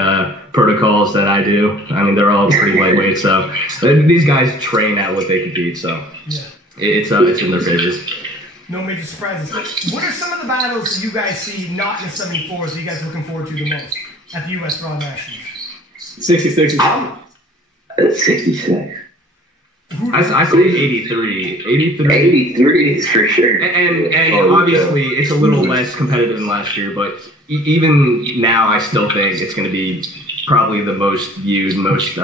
protocols that I do. I mean, they're all pretty lightweight, so these guys train at what they compete, so it's in their favors. No major surprises. What are some of the battles you guys see not in the 74s that you guys are looking forward to the most at the U.S. Raw Nationals? 66. 66. I say 83. 83 is for sure. And obviously it's a little less competitive than last year, but even now I still think it's going to be probably the most viewed, most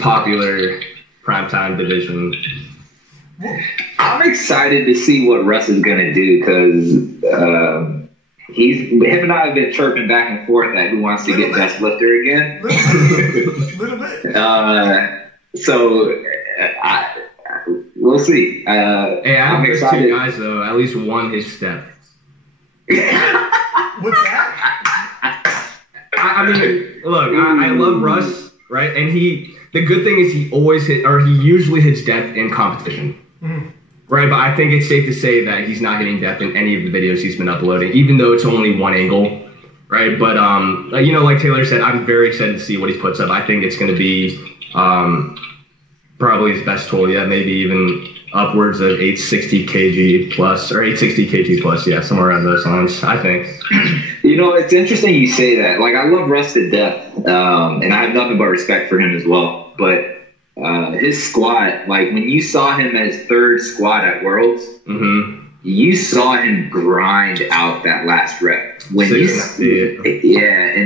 popular primetime division. I'm excited to see what Russ is going to do because him and I have been chirping back and forth at who wants to get best lifter again. Little bit. We'll see. I'm excited. Two guys though, at least one his step. What's that? I mean, look, I love Russ, right? And the good thing is he usually hits depth in competition. Right, but I think it's safe to say that he's not hitting depth in any of the videos he's been uploading, even though it's only one angle, right? But, like Taylor said, I'm very excited to see what he puts up. I think it's going to be probably his best tool yet, maybe even upwards of 860 kg plus, or 860 kg plus, yeah, somewhere around those lines, I think. It's interesting you say that. Like, I love Russ to death, and I have nothing but respect for him as well, but his squat, like when you saw him as third squat at Worlds, you saw him grind out that last rep. And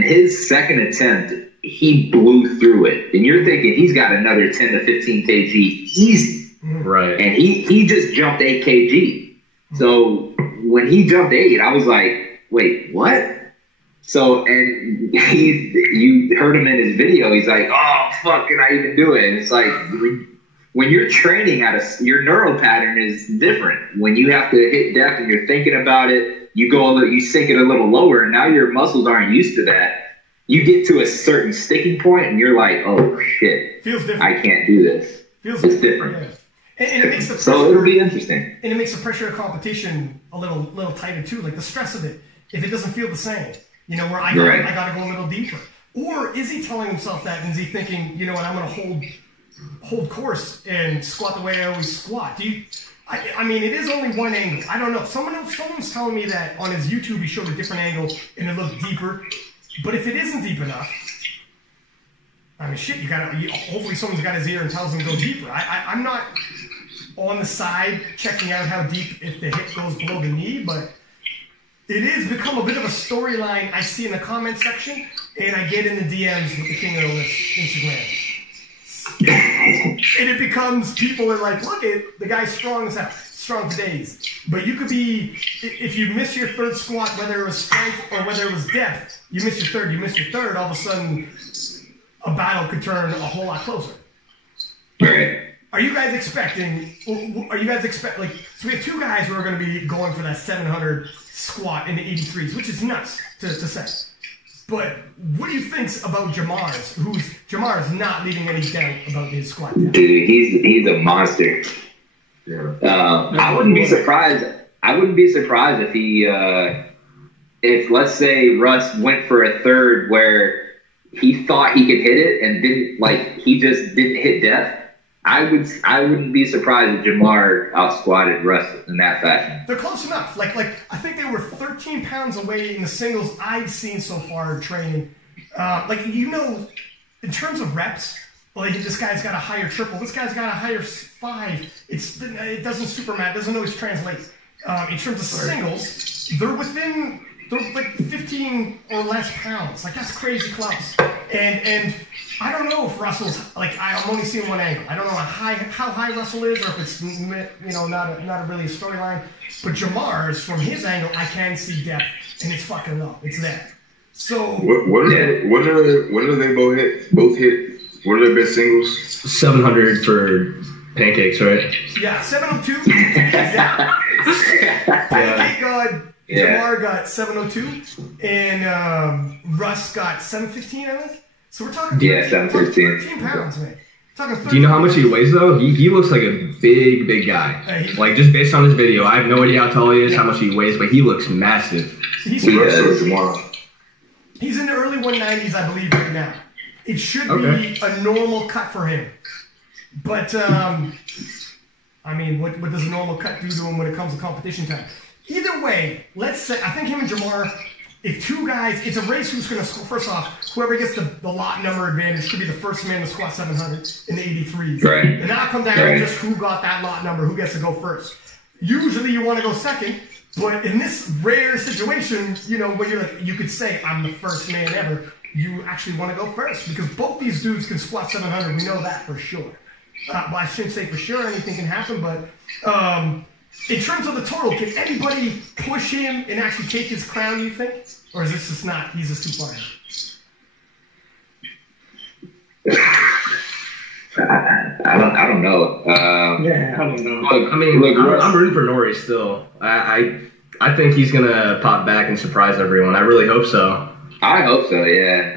his second attempt, he blew through it. And you're thinking he's got another 10 to 15 kg easy. Right. And he just jumped 8 kg. So when he jumped 8, I was like, wait, what? So, and you heard him in his video, he's like, oh, fuck, can I even do it? And it's like, when you're training your neural pattern is different. When you have to hit depth and you're thinking about it, you sink it a little lower, and now your muscles aren't used to that. You get to a certain sticking point, and you're like, oh, shit. Feels different. I can't do this. It's different. Yeah. And it makes the pressure, so it'll be interesting. And it makes the pressure of competition a little tighter, too. Like the stress of it, if it doesn't feel the same. Where I got to go a little deeper. Or is he telling himself that, and is he thinking, you know what, I'm going to hold course and squat the way I always squat? I mean, it is only one angle. I don't know. Someone's telling me that on his YouTube he showed a different angle and it looked deeper. But if it isn't deep enough, I mean, shit, hopefully someone's got his ear and tells him to go deeper. I'm not on the side checking out how deep if the hip goes below the knee, but it has become a bit of a storyline I see in the comment section, and I get in the DMs with the King of the List Instagram. And it becomes, people are like, look, the guy's strong as hell, strong for days. But you could be, if you miss your third squat, whether it was strength or whether it was depth, you miss your third, all of a sudden, a battle could turn a whole lot closer. Right. Are you guys expecting, so we have two guys who are going to be going for that 700 squat in the 83s, which is nuts to say. But what do you think about Jamar's? Jamar's not leaving any doubt about his squat depth. Dude, he's a monster. Yeah. I wouldn't be surprised. If he, if let's say Russ went for a third where he thought he could hit it and he just didn't hit depth. I wouldn't be surprised if Jamar outsquatted Russ in that fashion. They're close enough. Like I think they were 13 pounds away in the singles I've seen so far in training. In terms of reps, like this guy's got a higher triple, this guy's got a higher 5. It doesn't supermat, doesn't always translate. In terms of singles, they're like 15 or less pounds. Like that's crazy close. And I don't know if Russell's I'm only seeing one angle. I don't know how high Russell is, or if it's not really a storyline. But Jamar's from his angle, I can see depth, and it's fucking low. It's there. So what are they both hit? What are their best singles? 700 for pancakes, right? Yeah, 702. Pancake God. Jamar got 702, and Russ got 715, I think. So we're talking 13 pounds, man. Do you know how much he weighs, though? He looks like a big guy. Just based on his video, I have no idea how tall he is, how much he weighs, but he looks massive. He's in the early 190s, I believe, right now. It should be a normal cut for him. But, what does a normal cut do to him when it comes to competition time? Either way, let's say, I think him and Jamar, if two guys, it's a race who's going to score. First off, whoever gets the lot number advantage could be the first man to squat 700 in the 83s. Right. And that'll come down to just who got that lot number, who gets to go first. Usually you want to go second, but in this rare situation, when you're you could say, I'm the first man ever, you actually want to go first because both these dudes can squat 700. We know that for sure. Well, I shouldn't say for sure, anything can happen, but in terms of the total, can anybody push him and actually take his crown, you think? Or is this just not, he's just too far? I don't know. I don't know. I'm rooting for Nori still. I think he's going to pop back and surprise everyone. I really hope so. I hope so, yeah.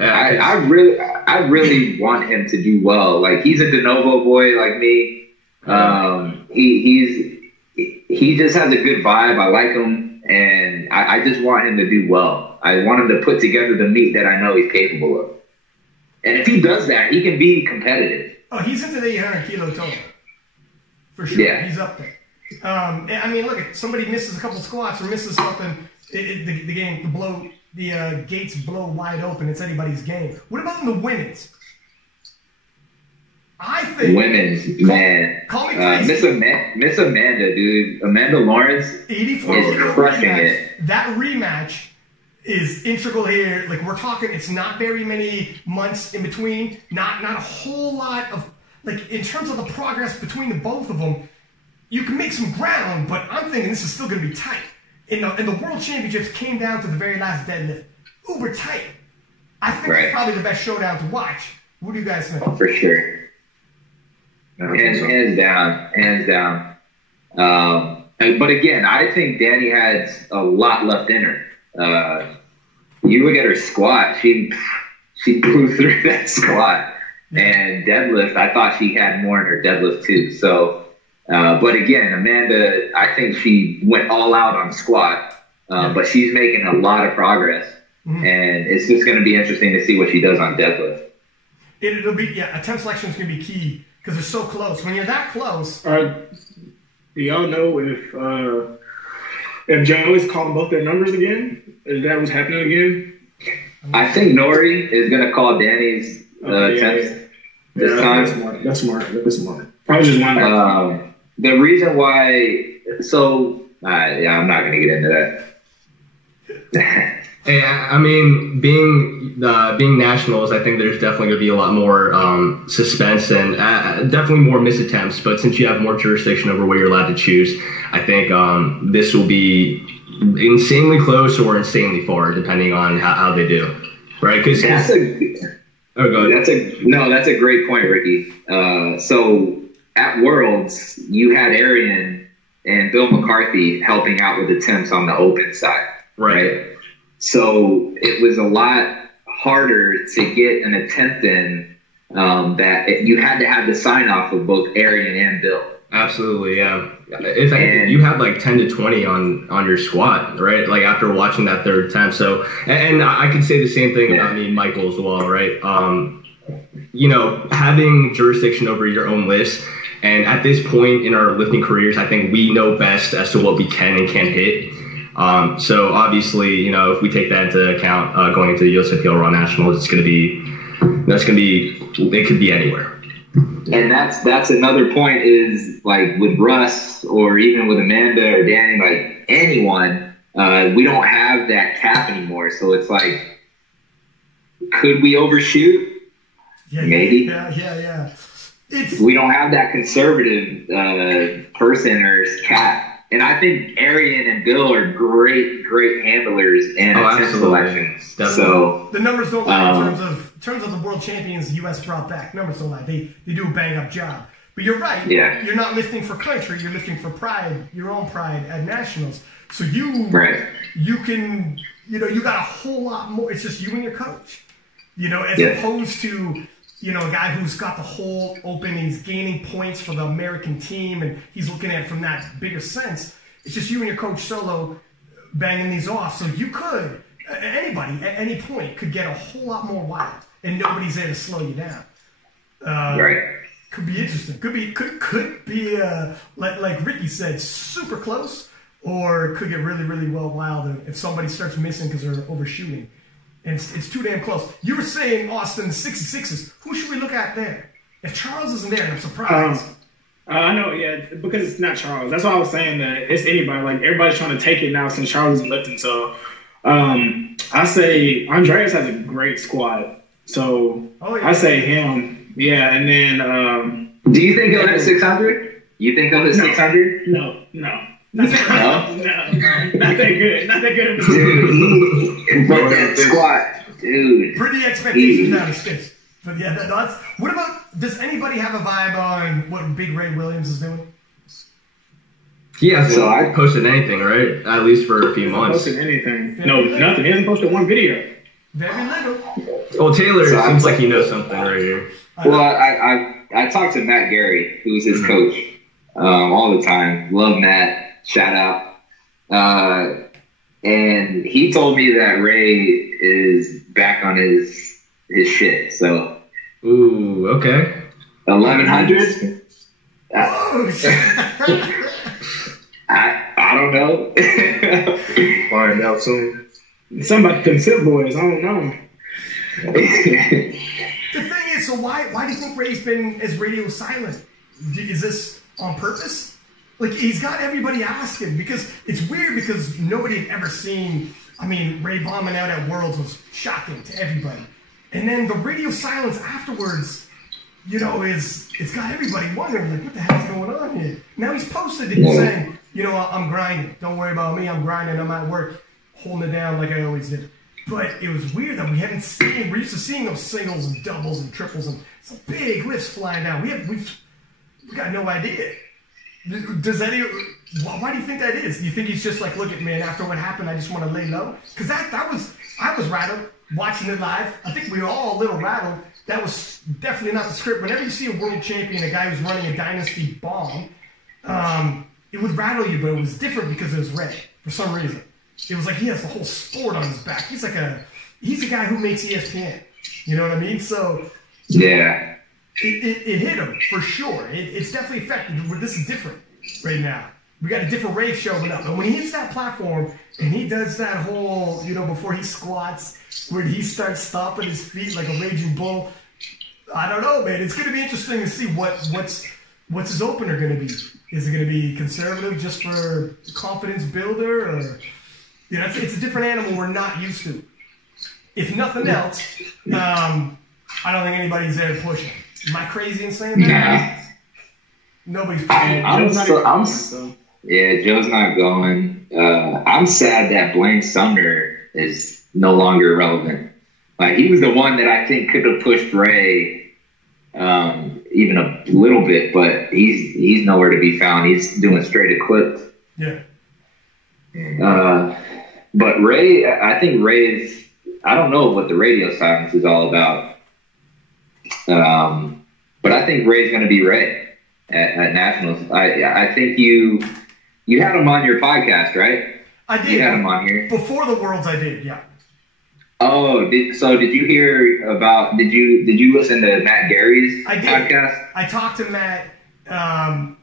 I really want him to do well. Like, he's a de novo boy like me. He just has a good vibe. I like him, and I just want him to do well. I want him to put together the meat that I know he's capable of. And if he does that, he can be competitive. Oh, he's into the 800 kilo total. For sure. Yeah. He's up there. Look, if somebody misses a couple squats or misses something, the gates blow wide open. It's anybody's game. What about in the women's? I think women's, man. Call me crazy. Miss Amanda, dude. Amanda Lawrence 84 is crushing it. That rematch is integral here. Like, we're talking, it's not very many months in between. Not a whole lot of, in terms of the progress between the both of them, you can make some ground, but I'm thinking this is still going to be tight. And the World Championships came down to the very last deadlift. Uber tight. I think it's probably the best showdown to watch. What do you guys think? Oh, for sure. Hands down. But again, I think Danny has a lot left in her. You look at her squat; she blew through that squat, and deadlift. I thought she had more in her deadlift too. So, but again, Amanda, I think she went all out on squat, but she's making a lot of progress, and it's just going to be interesting to see what she does on deadlift. It'll be attempt selection is going to be key. Because they're so close. When you're that close. Do y'all know if Joe is calling both their numbers again? Is that what's happening again? I think Nori is going to call Danny's attempts this time. That's smart. I was just wondering. The reason why. So, I'm not going to get into that. Being nationals, I think there's definitely going to be a lot more suspense and definitely more misattempts. But since you have more jurisdiction over what you're allowed to choose, I think this will be insanely close or insanely far, depending on how they do. Right? That's a great point, Ricky. So at Worlds, you had Arian and Bill McCarthy helping out with attempts on the open side, right? So it was a lot harder to get an attempt in that you had to have the sign off of both Arian and Bill. Absolutely, yeah. If anything, you had 10 to 20 on your squat, right? After watching that third attempt. So, and I could say the same thing about Michael as well, right? having jurisdiction over your own list. And at this point in our lifting careers, I think we know best as to what we can and can't hit. So obviously, if we take that into account going into the USFPL Raw Nationals, it could be anywhere. And that's another point is like with Russ or even with Amanda or Danny, like anyone, we don't have that cap anymore. So it's like, could we overshoot? Yeah, maybe. Yeah. We don't have that conservative person or cap. And I think Arian and Bill are great handlers and attempt selections. So the numbers don't lie in terms of the world champions the U.S. brought back. Numbers don't lie. They do a bang up job. But you're right. Yeah. You're not lifting for country. You're lifting for pride, your own pride at nationals. So you can, you got a whole lot more. It's just you and your coach, as opposed to, a guy who's got the hole open, he's gaining points for the American team, and he's looking at it from that bigger sense. It's just you and your coach solo banging these off. So you could, anybody at any point could get a whole lot more wild, and nobody's there to slow you down. Could be interesting. Could be like Ricky said, super close, or it could get really, really wild if somebody starts missing because they're overshooting. And it's too damn close. You were saying, Austin, the 66ers. Who should we look at there? If Charles isn't there, I'm surprised. I know, because it's not Charles. That's why I was saying that it's anybody. Like, everybody's trying to take it now since Charles is lifting. So, I say Andreas has a great squad. So, I say him. Yeah, and then... do you think he'll hit 600? You think he'll hit 600? No. Not that good. Not that good of a dude. But that squat, dude. Pretty expectations down his fist. But yeah, that's. What about? Does anybody have a vibe on what Big Ray Williams is doing? He hasn't posted anything, right? At least for a few months. Posted anything? No, nothing. He hasn't posted one video. Very little. Well, Taylor seems like he knows something right here. Well, I talked to Matt Gary, who's his coach, all the time. Love Matt. Shout out. And he told me that Ray is back on his shit. So. Ooh, okay. 1100? I don't know. Find out soon. Something about the Zip Boys. I don't know. The thing is, so why do you think Ray's been as radio silent? Is this on purpose? Like, he's got everybody asking, because it's weird because nobody had ever seen, Ray bombing out at Worlds was shocking to everybody. And then the radio silence afterwards, it's got everybody wondering, like, what the hell's going on here? Now he's posted it saying, I'm grinding. Don't worry about me. I'm grinding. I'm at work, holding it down like I always did. But it was weird that we're used to seeing those singles and doubles and triples and some big lifts flying down. We've got no idea. Why do you think that is? Do you think he's just like, look at man, after what happened, I just want to lay low? Because I was rattled watching it live. I think we were all a little rattled. That was definitely not the script. Whenever you see a world champion, a guy who's running a dynasty bomb, it would rattle you, but it was different because it was Ray for some reason. It was like he has the whole sport on his back. He's a guy who makes ESPN. You know what I mean? So yeah. It hit him, for sure. It's definitely affected. This is different right now. We got a different Ray showing up. And when he hits that platform and he does that whole, before he squats, where he starts stomping his feet like a raging bull, I don't know, man. It's going to be interesting to see what's his opener going to be. Is it going to be conservative just for confidence builder? Or, it's a different animal we're not used to. If nothing else, I don't think anybody's there to push him. Am I crazy in saying that? Nah. Nobody's. Yeah, Joe's not going. I'm sad that Blaine Sumner is no longer relevant. Like, he was the one that I think could have pushed Ray even a little bit, but he's nowhere to be found. He's doing straight equipped. Yeah. But Ray, I think Ray's. I don't know what the radio silence is all about. But I think Ray's going to be Ray at Nationals. I think you had him on your podcast, right? I did. You had him on here. Before the Worlds, I did, yeah. Oh, did you hear about? Did you listen to Matt Gary's podcast? I talked to Matt, and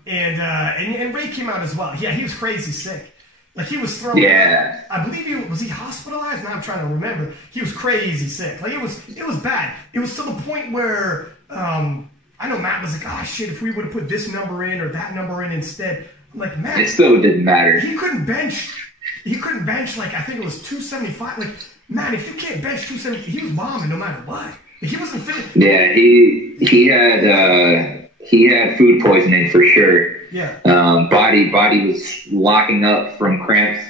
Ray came out as well. Yeah, he was crazy sick. Like he was throwing. Yeah. I believe was he hospitalized? Now I'm trying to remember. He was crazy sick. Like it was bad. It was to the point where I know Matt was like, "Oh shit! If we would have put this number in or that number in instead." I'm like, Matt. It still didn't matter. He couldn't bench. Like I think it was 275. Like man, if you can't bench 270, he was bombing no matter what. He wasn't fit. Yeah, he had food poisoning for sure. Yeah. Body was locking up from cramps,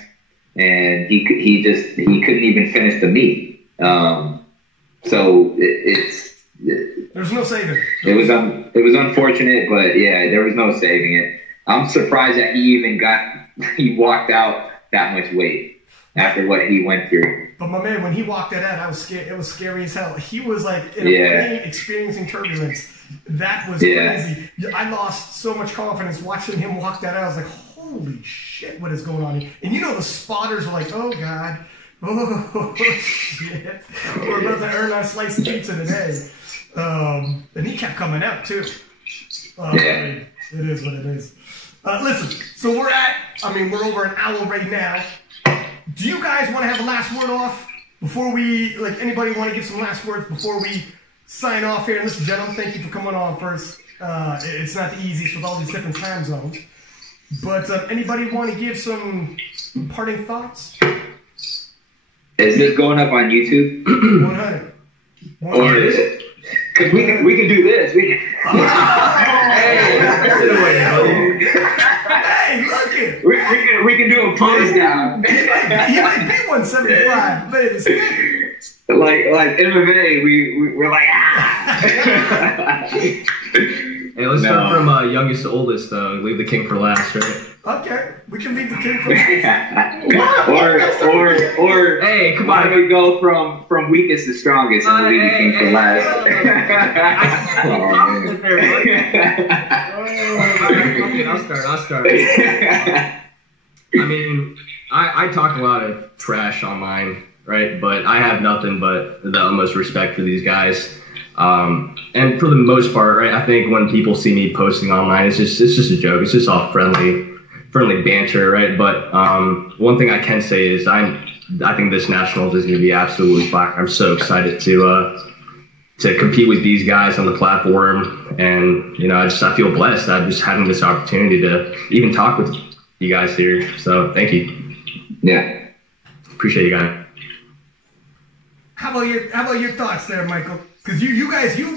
and he couldn't even finish the meet. So there's no saving. It was unfortunate, but yeah, there was no saving it. I'm surprised that he walked out that much weight after what he went through. But my man, when he walked that out, I was scared. It was scary as hell. He was like in a plane experiencing turbulence. That was crazy. I lost so much confidence watching him walk that out. I was like, holy shit, what is going on here? And you know, the spotters were like, oh God, oh shit, we're about to earn our slice of pizza today. And he kept coming out too. It is what it is. Listen, so we're over an hour right now. Do you guys want to have the last word off before we, anybody want to give some last words before we sign off here? And listen, gentlemen, thank you for coming on first. It's not the easiest with all these different time zones. But anybody want to give some parting thoughts? Is this going up on YouTube? 100. Or is it? Because we can do this. We can. Hey, look it. We can do a pose down. He might be 175, but it's like MMA, we're like Hey, let's start from youngest to oldest. Leave the king for last, right? Okay, we can leave the king for last. or hey, come why on. don't we go from weakest to strongest and leave the king for last? I'll start. I mean, I talk a lot of trash online, right? But I have nothing but the utmost respect for these guys. And for the most part, right, I think when people see me posting online, it's just a joke. It's just all friendly banter, right? But one thing I can say is I think this Nationals is going to be absolutely fire. I'm so excited to compete with these guys on the platform, and I feel blessed. I'm just having this opportunity to even talk with you guys here. So thank you. Yeah, appreciate you guys. How about your thoughts there, Michael? Because you've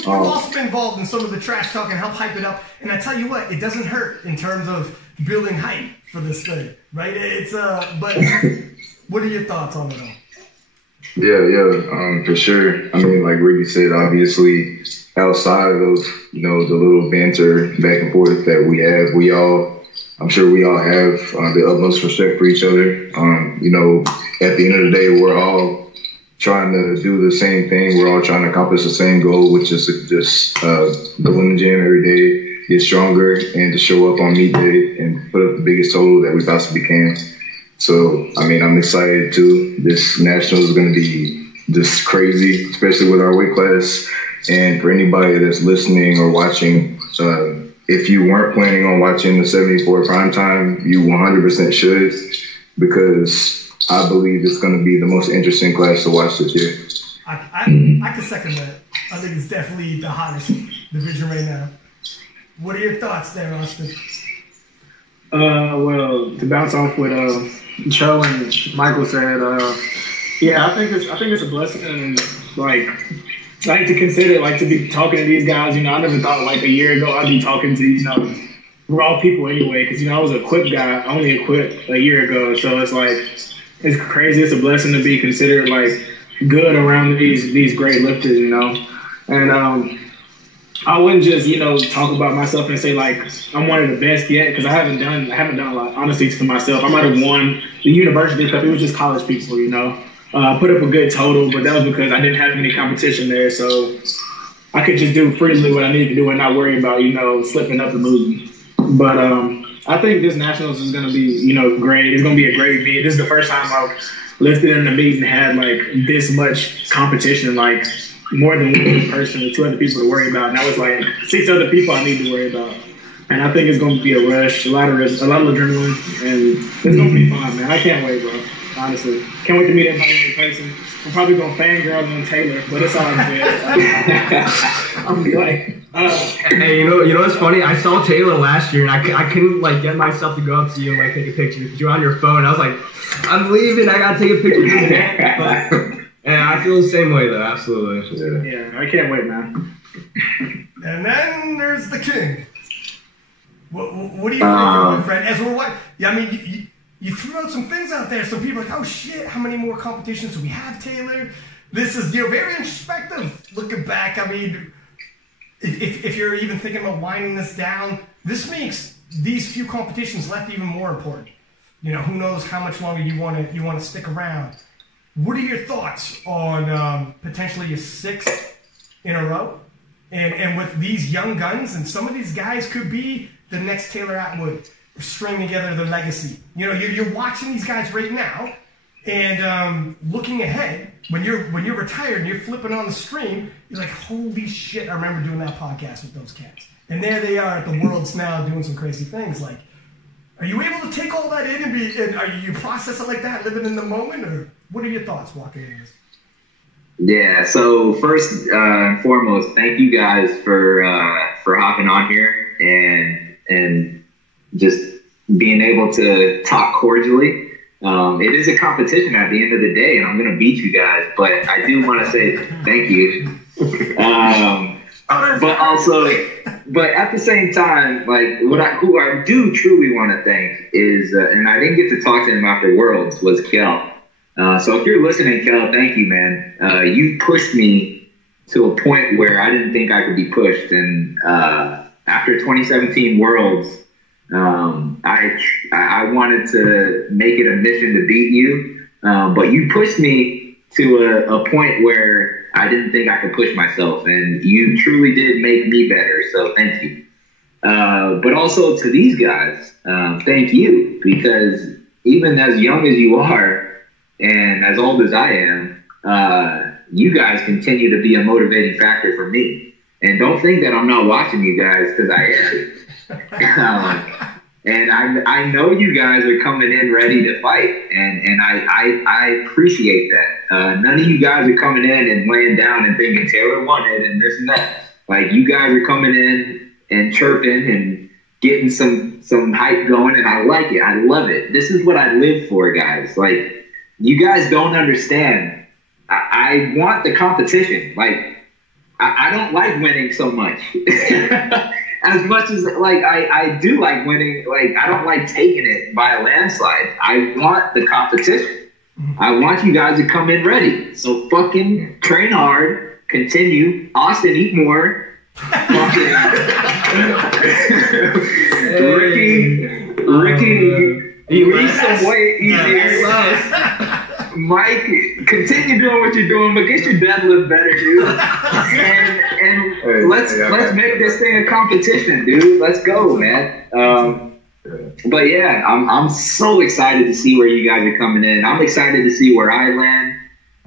also been involved in some of the trash talk and help hype it up. And I tell you what, it doesn't hurt in terms of building hype for this thing, right? It's but what are your thoughts on it all? Yeah, for sure. I mean, like Ricky said, obviously outside of the little banter back and forth that we have, I'm sure we all have the utmost respect for each other. At the end of the day, we're all trying to do the same thing. We're all trying to accomplish the same goal, which is to just go in the gym every day, get stronger, and to show up on meet day and put up the biggest total that we possibly can. So, I mean, I'm excited too. This national is going to be just crazy, especially with our weight class. And for anybody that's listening or watching, if you weren't planning on watching the 74 primetime, you 100% should, because I believe it's going to be the most interesting class to watch this year. I can second that. I think it's definitely the hottest division right now. What are your thoughts there, Austin? Well, to bounce off what Cho and Michael said, I think it's a blessing, and to consider, to be talking to these guys. I never thought a year ago I'd be talking to raw people anyway, because I was a equipped guy. I only equipped a year ago, so it's crazy. It's a blessing to be considered good around these great lifters, and I wouldn't just talk about myself and say I'm one of the best yet, because I haven't done a lot, honestly, for myself. I might have won the university cup. It was just college people, put up a good total, but that was because I didn't have any competition there, so I could just do freely what I needed to do and not worry about slipping up and losing. But I think this Nationals is going to be, great. It's going to be a great meet. This is the first time I've lifted in a meet and had, like, this much competition, like, more than one person or 2 other people to worry about. And that was, like, 6 other people I need to worry about. And I think it's going to be a rush, a lot of adrenaline, and it's going to be fun, man. I can't wait, bro. Honestly, can't wait to meet everybody in person. I'm probably gonna fangirl on Taylor, but it's all good. I'm like, hey, you know what's funny? I saw Taylor last year, and I couldn't like get myself to go up to you and like take a picture because you're on your phone. I was like, I'm leaving. I gotta take a picture. And I feel the same way though. Absolutely. Yeah, I can't wait, man. And then there's the king. What do you think, my friend? As we're I mean. You threw out some things out there, so people are like, oh shit, how many more competitions do we have, Taylor? This is, very introspective. Looking back, I mean, if you're even thinking about winding this down, this makes these few competitions left even more important. Who knows how much longer you want to stick around. What are your thoughts on potentially a 6th in a row? And with these young guns, and some of these guys could be the next Taylor Atwood, string together their legacy. You're watching these guys right now, and looking ahead, when you're retired and you're flipping on the screen, you're like, holy shit, I remember doing that podcast with those cats. And there they are at the Worlds now doing some crazy things. Like, are you able to take all that in and are you process it like that, living in the moment, or what are your thoughts walking in this? Yeah, so first and foremost, thank you guys for hopping on here and just being able to talk cordially. It is a competition at the end of the day, and I'm going to beat you guys, but I do want to say thank you. But at the same time, like who I do truly want to thank is, and I didn't get to talk to him after Worlds, was Kel. So if you're listening, Kel, thank you, man. You pushed me to a point where I didn't think I could be pushed, and after 2017 Worlds, I wanted to make it a mission to beat you, but you pushed me to a point where I didn't think I could push myself, and you truly did make me better, so thank you. But also to these guys, thank you, because even as young as you are and as old as I am, you guys continue to be a motivating factor for me. And don't think that I'm not watching you guys, because I am. And I know you guys are coming in ready to fight, and I appreciate that. None of you guys are coming in and laying down and thinking Taylor won it and this and that. Like, you guys are coming in and chirping and getting some hype going, and I like it. I love it. This is what I live for, guys. Like, you guys don't understand. I want the competition. Like, I don't like winning so much. As much as, like, I do like winning, like, I don't like taking it by a landslide. I want the competition. I want you guys to come in ready. So fucking train hard, continue. Austin, eat more. Ricky, lose some weight easier. Mike, continue doing what you're doing, but get your deadlift better, dude. And let's make this thing a competition, dude. Let's go, man. But yeah, I'm so excited to see where you guys are coming in. I'm excited to see where I land.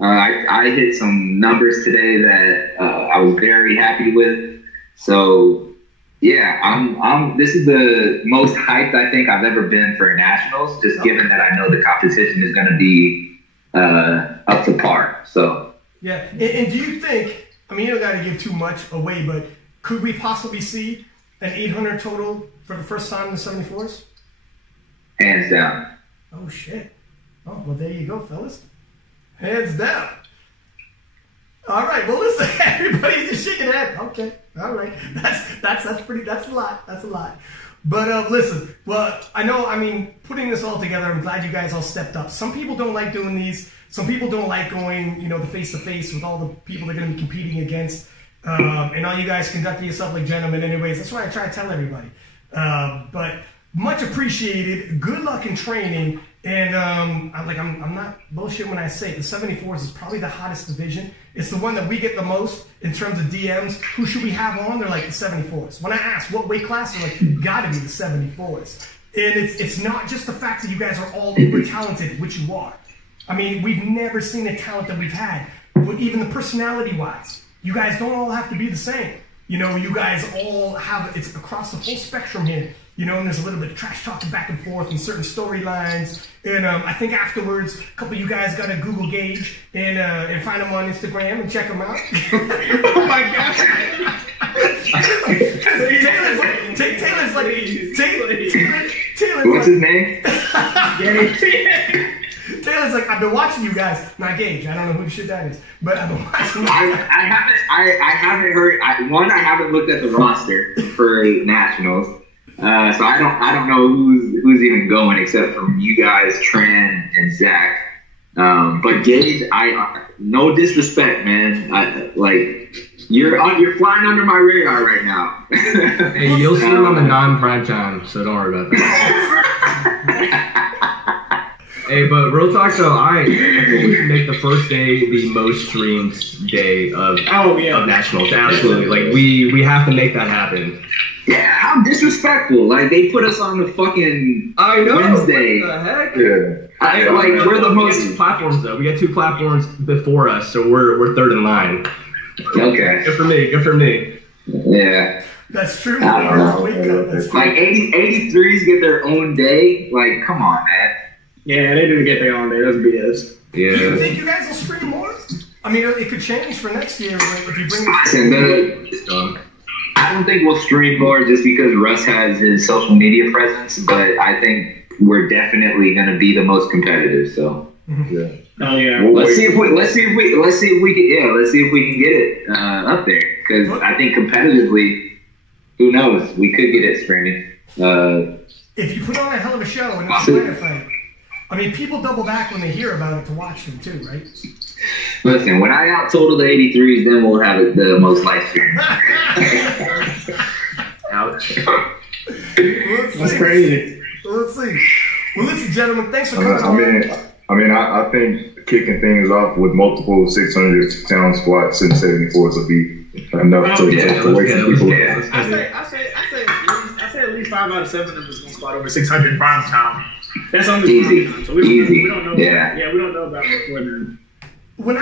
I hit some numbers today that I was very happy with. So yeah, this is the most hyped I think I've ever been for nationals, just given that I know the competition is going to be up to par. So yeah, and do you think, I mean, you don't got to give too much away, but could we possibly see an 800 total for the first time in the 74s? Hands down. Oh shit. Oh well, there you go, fellas. Hands down. All right. Well, listen, everybody's just shaking their head. Okay. All right. That's a lot. That's a lot. But listen, well, I know, I mean, putting this all together, I'm glad you guys all stepped up. Some people don't like doing these. Some people don't like going, the face-to-face with all the people they're going to be competing against. And all you guys conduct yourself like gentlemen anyways. That's why I try to tell everybody. But much appreciated. Good luck in training. And I'm not bullshit when I say it. The 74s is probably the hottest division. It's the one that we get the most in terms of DMs. Who should we have on? They're like the 74s. When I ask what weight class, they're like, gotta be the 74s. And it's not just the fact that you guys are all uber talented, which you are. I mean, we've never seen the talent that we've had, but even the personality-wise, you guys don't all have to be the same. You know, you guys all have, it's across the whole spectrum here. You know, and there's a little bit of trash talking back and forth and certain storylines. And I think afterwards, a couple of you guys got to Google Gage and find him on Instagram and check him out. Oh my gosh. Taylor's What's his name? Taylor's like, I've been watching you guys. Not Gage. I don't know who the shit that is, but I've been watching you. I haven't heard. I haven't looked at the roster for nationals, so I don't know who's even going except from you guys, Tran and Zach. But Gage, no disrespect, man. You're flying under my radar right now. Hey, you'll see him on the non-prime time, so don't worry about that. Hey, but real talk though, I think we should make the first day the most streamed day of nationals. Absolutely, like we have to make that happen. Yeah, how disrespectful! Like they put us on the fucking Wednesday. What the heck? Yeah, we're the most platforms though. We got 2 platforms before us, so we're third in line. Okay. Good for me. Yeah. That's true. I don't know. Like 83s get their own day. Like, come on, man. Yeah, they didn't get their own day. That's BS. Do Yeah. you think you guys will stream more? I mean, it could change for next year if you bring I don't think we'll stream more just because Russ has his social media presence, but I think we're definitely going to be the most competitive. So, Yeah. Oh yeah. let's see if we can get it up there because I think competitively, who knows, we could get it streaming. If you put on a hell of a show and it's a fight. I mean, people double back when they hear about it to watch them too, right? Listen, when I out total the 83s, then we'll have it the most live stream. Ouch. That's crazy. Let's see. Well, listen, gentlemen, thanks for coming on. I think kicking things off with multiple 600-pound squats and 74s will be enough to wake some people up. I say at least 5 out of 7 of them is gonna squat over 600 prime time. That's only easy. So we don't know. Yeah. We don't know about before then. When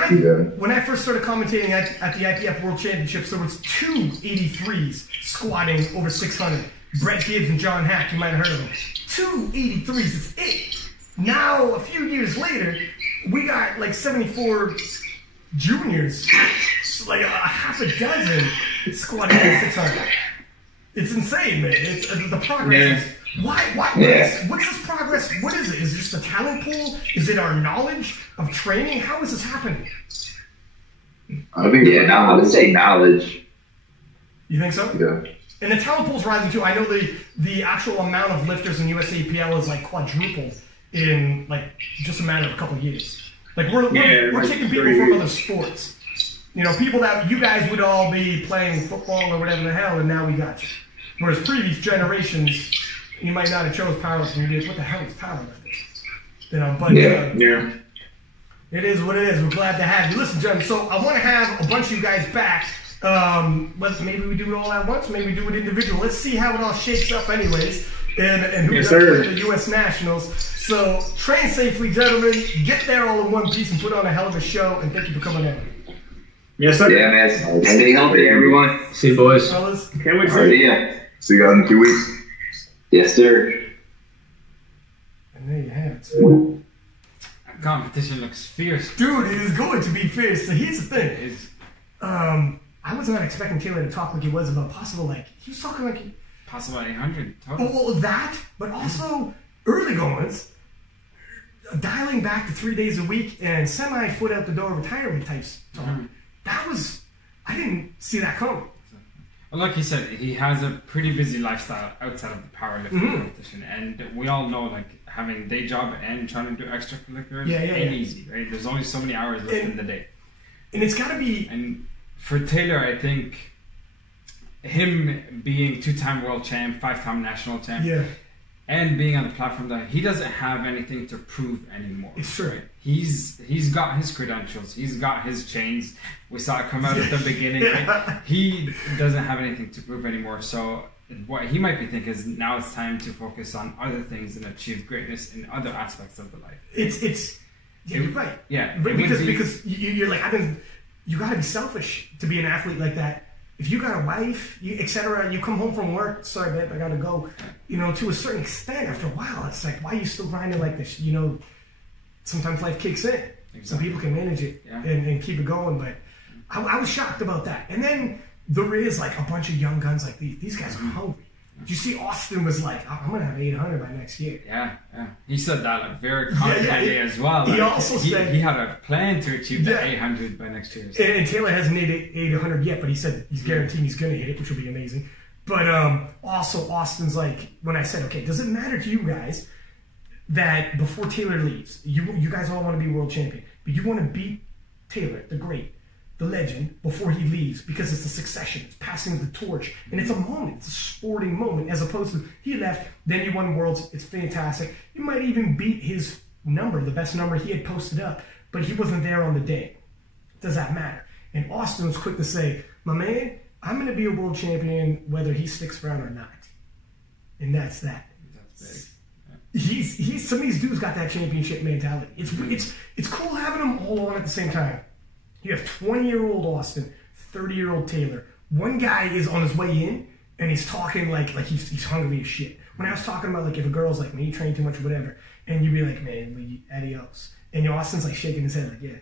I first started commentating at the IPF World Championships, there was 2 83s squatting over 600. Brett Gibbs and John Hack, you might have heard of them. 2 83s, it's it. Now, a few years later, we got like 74 juniors, like a half a dozen squatting over 600. It's insane, man. It's the progress. Why? What's this progress? What is it? Is it just a talent pool? Is it our knowledge of training? How is this happening? I think. Yeah, I would say knowledge. You think so? Yeah. And the talent pool's rising too. I know the actual amount of lifters in USAPL is like quadrupled in like just a matter of a couple of years. Like we're taking people from other sports. You know, people that you guys would all be playing football or whatever the hell, and now we got you. Whereas previous generations, you might not have chose powerlifting. You did, what the hell is powerlifting? You know, but it is what it is. We're glad to have you. Listen, gentlemen, so I want to have a bunch of you guys back. But maybe we do it all at once. Maybe we do it individual. Let's see how it all shakes up, anyways. And who's up for the U.S. Nationals. So train safely, gentlemen. Get there all in one piece and put on a hell of a show. And thank you for coming in. Yes, sir. Yeah, man. Stay healthy, everyone. See you, boys. Fellas. Can't wait to see you. See you guys in 2 weeks. Yes, sir. And there you have it. So. Competition looks fierce. Dude, it is going to be fierce. So here's the thing. I was not expecting Taylor to talk like he was about possible, like, he was talking like... Possible 800 total. Well, that, but also early goings, dialing back to 3 days a week and semi-foot out the door retirement types talk. That was... I didn't see that coming. Well, like he said, he has a pretty busy lifestyle outside of the powerlifting competition, and we all know, like, having a day job and trying to do extracurriculars ain't easy, right? There's only so many hours left in the day. And it's got to be... And for Taylor, I think him being 2-time world champ, 5-time national champ, and being on the platform that he doesn't have anything to prove anymore. It's true. Right? He's got his credentials. He's got his chains. We saw it come out at the beginning. Right? He doesn't have anything to prove anymore. So what he might be thinking is now it's time to focus on other things and achieve greatness in other aspects of the life. You're right. Yeah, because you're like, you got to be selfish to be an athlete like that. If you got a wife, etc., you come home from work, sorry, babe, I got to go. You know, to a certain extent, after a while, it's like, why are you still grinding like this? You know, sometimes life kicks in. Exactly. Some people can manage it and keep it going, but I was shocked about that. And then there is like a bunch of young guns like these guys are hungry. Did you see Austin was like, I'm going to have 800 by next year? Yeah. He said that like very confidently as well. He also said he had a plan to achieve the 800 by next year. So. And Taylor hasn't hit 800 yet, but he said he's guaranteed he's going to hit it, which will be amazing. But also Austin's like, when I said, okay, does it matter to you guys that before Taylor leaves, you guys all want to be world champion, but you want to beat Taylor, the great, the legend, before he leaves, because it's a succession, it's passing of the torch, and it's a moment, it's a sporting moment, as opposed to he left, then you won worlds, it's fantastic. You might even beat his number, the best number he had posted up, but he wasn't there on the day. Does that matter? And Austin was quick to say, my man, I'm going to be a world champion whether he sticks around or not. And that's that. That's big. He's some of these dudes got that championship mentality. It's cool having them all on at the same time. You have 20-year-old Austin, 30-year-old Taylor. One guy is on his way in, and he's talking like he's hungry as shit. When I was talking about like if a girl's like me, you train too much or whatever, and you'd be like, man, adios. And Austin's like shaking his head like, yeah,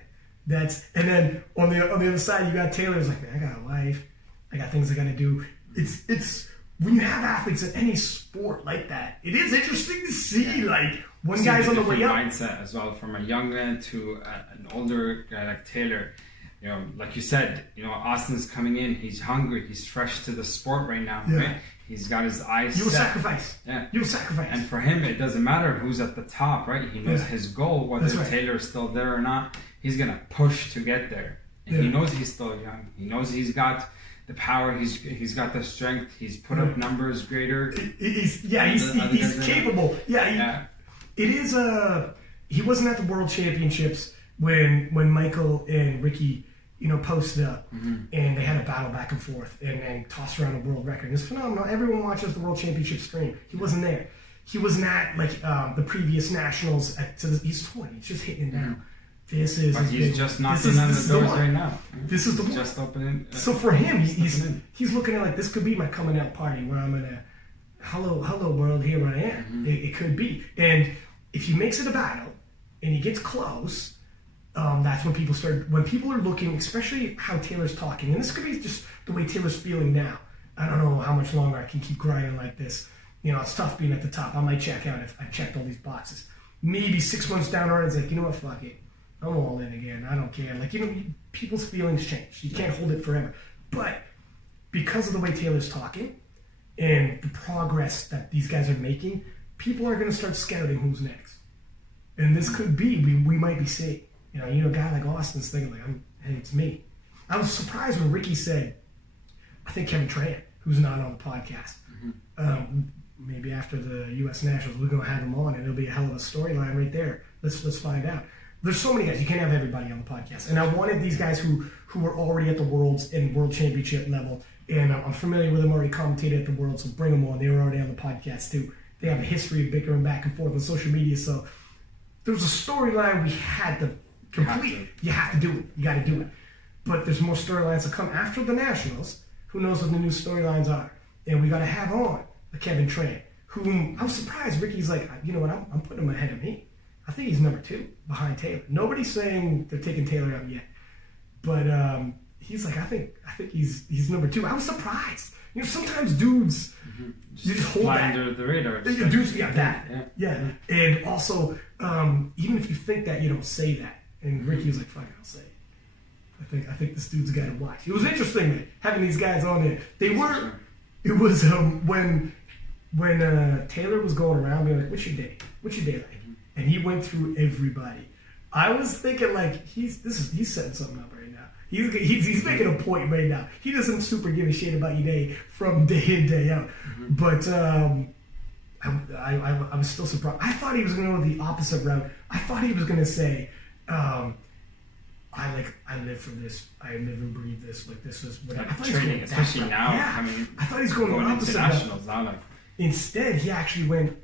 that's. And then on the other side, you got Taylor's like, man, I got a life, I got things I gotta do. It's when you have athletes in any sport like that, it is interesting to see like one guy's on the way up. Mindset as well, from a young man to an older guy like Taylor. You know, like you said, Austin's coming in. He's hungry. He's fresh to the sport right now. Yeah. Right? He's got his eyes set. Sacrifice. Yeah. You'll sacrifice. And for him, it doesn't matter who's at the top, right? He knows his goal, whether Taylor's still there or not. He's going to push to get there. And he knows he's still young. He knows he's got the power. He's got the strength. He's put up numbers greater. He's capable. It is he wasn't at the World Championships when Micheal and Ricky posted up and they had a battle back and forth and tossed around a world record. It's phenomenal. Everyone watches the World Championship stream. He wasn't there. He wasn't at like the previous nationals. He's 20. He's just hitting it now. This is. But he's just knocking on the doors right now. This is the one. Just opening. So for him, he's looking at like this could be my coming out party where I'm gonna hello world, here I am. It could be. And if he makes it a battle and he gets close. That's when people are looking, especially how Taylor's talking, and this could be just the way Taylor's feeling now. I don't know how much longer I can keep grinding like this. It's tough being at the top. I might check out if I checked all these boxes. Maybe 6 months down the road, it's like, you know what, fuck it. I'm all in again. I don't care. Like, people's feelings change. You can't hold it forever. But because of the way Taylor's talking and the progress that these guys are making, people are going to start scouting who's next. And this could be, we might be seeing. A guy like Austin's thinking like, hey, it's me. I was surprised when Ricky said, I think Kevin Tran, who's not on the podcast, maybe after the U.S. Nationals, we're going to have him on, and it'll be a hell of a storyline right there. Let's find out. There's so many guys. You can't have everybody on the podcast. And I wanted these guys who were already at the Worlds and World Championship level, and I'm familiar with them, already commentated at the Worlds, so bring them on. They were already on the podcast, too. They have a history of bickering back and forth on social media, so there was a storyline we had to complete. You have to do it. You got to do it. But there's more storylines to come after the Nationals. Who knows what the new storylines are? And we got to have on a Kevin Tran, whom I was surprised. Ricky's like, you know what? I'm putting him ahead of me. I think he's number 2 behind Taylor. Nobody's saying they're taking Taylor out yet, but he's like, I think he's number 2. I was surprised. Sometimes dudes you just hold fly that. Under the radar. Dudes, yeah. And also, even if you think that, you don't say that. And Ricky was like, fuck it, I'll say it. I think this dude's got to watch. It was interesting, man, having these guys on there. It was when Taylor was going around being like, what's your day? What's your day like? And he went through everybody. I was thinking like, he's setting something up right now. He's making a point right now. He doesn't super give a shit about your day from day in, day out. But I was still surprised. I thought he was going to go the opposite route. I thought he was going to say, I live for this. I never breathe this. Like this is what I thought training, especially now. Yeah. I mean, I thought he's going internationals now. Like instead, he actually went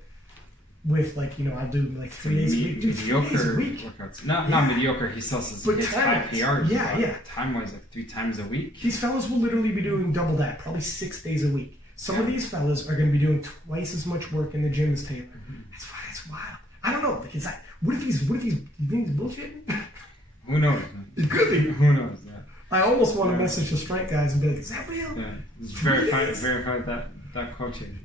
with like I'll do like 3 days a week, mediocre workouts. Not mediocre. He still says he hits 5 PRs. Yeah. Time wise, like 3 times a week. These fellas will literally be doing double that, probably 6 days a week. Some of these fellas are going to be doing twice as much work in the gym as Taylor. That's wild. I don't know. Like, is that, what if he's? You think he's bullshitting? Who knows? It could be. Who knows? Yeah. I almost want to message the strength guys and be like, "Is that real?" Yeah. Just verify that coaching.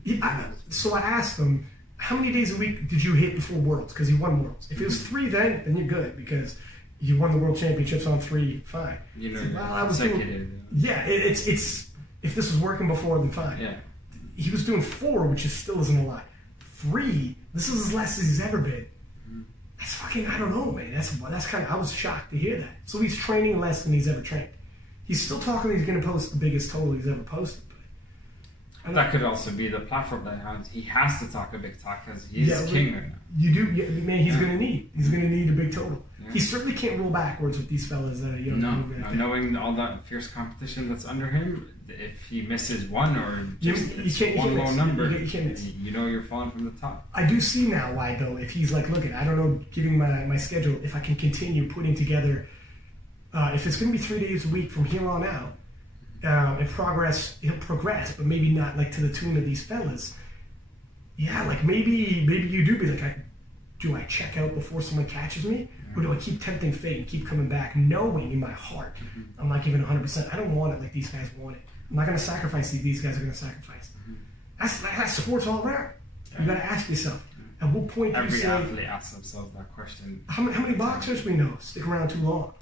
So I asked him, "How many days a week did you hit before Worlds?" Because he won Worlds. If it was 3, then you're good because you won the World Championships on 3. Fine. I was doing. It's if this was working before, then fine. Yeah. He was doing 4, which still isn't a lot. 3, this is as less as he's ever been. That's fucking, I don't know, man. That's kind of, I was shocked to hear that. So he's training less than he's ever trained. He's still talking he's going to post the biggest total he's ever posted. But that could also be the platform that he has to talk a big talk because he's king right now. You do, man. He's going to need a big total. Yeah. He certainly can't roll backwards with these fellas that are young. No, knowing all that fierce competition that's under him, if he misses one or just one low number, you know you're falling from the top. I do see now why, though. If he's like, look, I don't know, giving my schedule, if I can continue putting together, if it's going to be 3 days a week from here on out, and he'll progress, but maybe not like to the tune of these fellas. Yeah, like maybe you do be like, do I check out before someone catches me? Or do I keep tempting fate and keep coming back, knowing in my heart I'm not giving 100%? I don't want it like these guys want it. I'm not going to sacrifice these guys are going to sacrifice. That's sports all around. You got to ask yourself, at what point do you say... Every athlete asks themselves that question. How many boxers we know stick around too long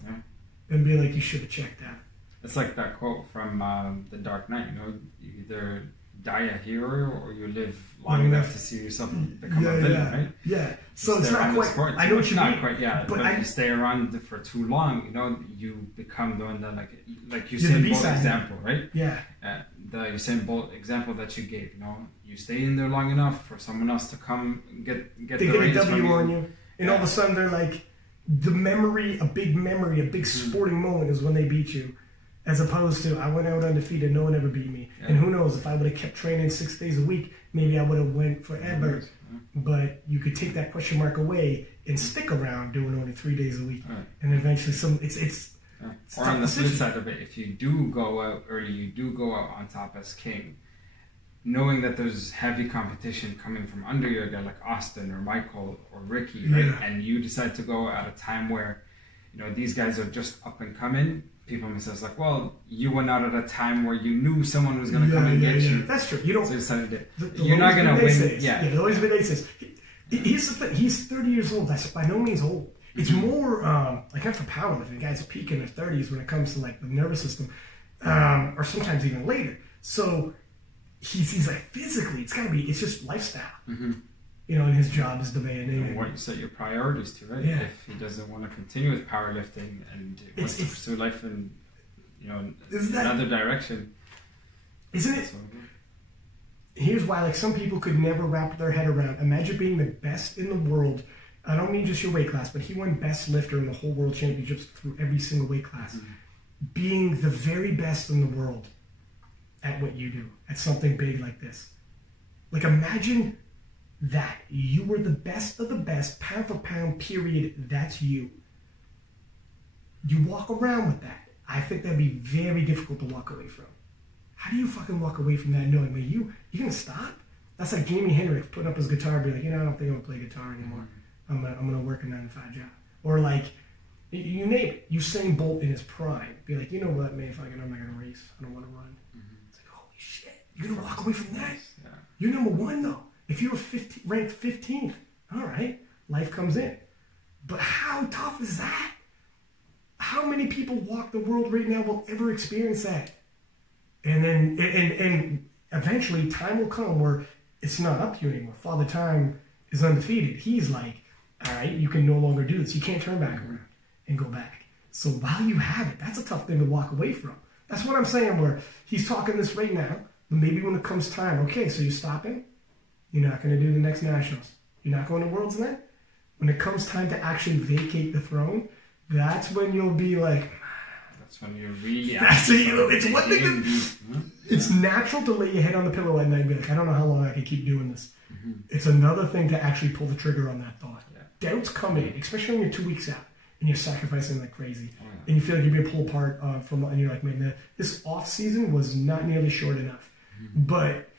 and be like, you should have checked out? It's like that quote from The Dark Knight, you either die a hero or you live long enough to see yourself become a villain, right? Yeah. So it's not quite. Sport, I know what you mean. Quite, but if you stay around for too long, you become the one that like Usain Bolt example, right? Yeah. The Usain Bolt example that you gave, you stay in there long enough for someone else to come get the reins a W from on you, and all of a sudden they're like, a big sporting moment is when they beat you. As opposed to, I went out undefeated, no one ever beat me. Yeah. And who knows, if I would have kept training 6 days a week, maybe I would have went forever. But you could take that question mark away and stick around doing only 3 days a week. And eventually it's or on the flip side of it, if you do go out early, you do go out on top as king, knowing that there's heavy competition coming from under your guy like Austin or Michael or Ricky, right? And you decide to go at a time where, these guys are just up and coming. People themselves like, well, you went out at a time where you knew someone was going to come and get you. That's true. You don't. So you decided you're not going to win. The always been aces. Here's the thing. He's 30 years old. That's by no means old. It's more like not for powerlifting. Guys peak in their 30s when it comes to like the nervous system, or sometimes even later. So he's like physically, it's just lifestyle. And his job is demanding. And what you set your priorities to, right? If he doesn't want to continue with powerlifting and wants to pursue life in, another direction. Isn't it? Here's why, like, some people could never wrap their head around. Imagine being the best in the world. I don't mean just your weight class, but he won best lifter in the whole world championships through every single weight class. Being the very best in the world at what you do, at something big like this. Like, imagine that you were the best of the best, pound for pound, period. That's you. You walk around with that. I think that'd be very difficult to walk away from. How do you fucking walk away from that knowing, man, you gonna stop? That's like Jimi Hendrix putting up his guitar and be like, I don't think I'm gonna play guitar anymore. I'm gonna work a 9-to-5 job. Or like, you name it. Usain Bolt in his prime. Be like, you know what, man, I'm not gonna race. I don't want to run. It's like, holy shit. You're gonna walk away from that? Yeah. You're number one though. If you were ranked 15th, all right, life comes in. But how tough is that? How many people walk the world right now will ever experience that? And then, and eventually, time will come where it's not up to you anymore. Father Time is undefeated. He's like, all right, you can no longer do this. You can't turn back around and go back. So while you have it, that's a tough thing to walk away from. That's what I'm saying, where he's talking this right now, but maybe when it comes time, okay, so you're stopping? You're not going to do the next Nationals. You're not going to Worlds then? When it comes time to actually vacate the throne, that's when you'll be like, that's when you're really. That's it's one thing that, it's natural to lay your head on the pillow at night and be like, I don't know how long I can keep doing this. It's another thing to actually pull the trigger on that thought. Doubts come in, especially when you're 2 weeks out and you're sacrificing like crazy, and you feel like you're being pulled apart from, and you're like, man, this off season was not nearly short enough. But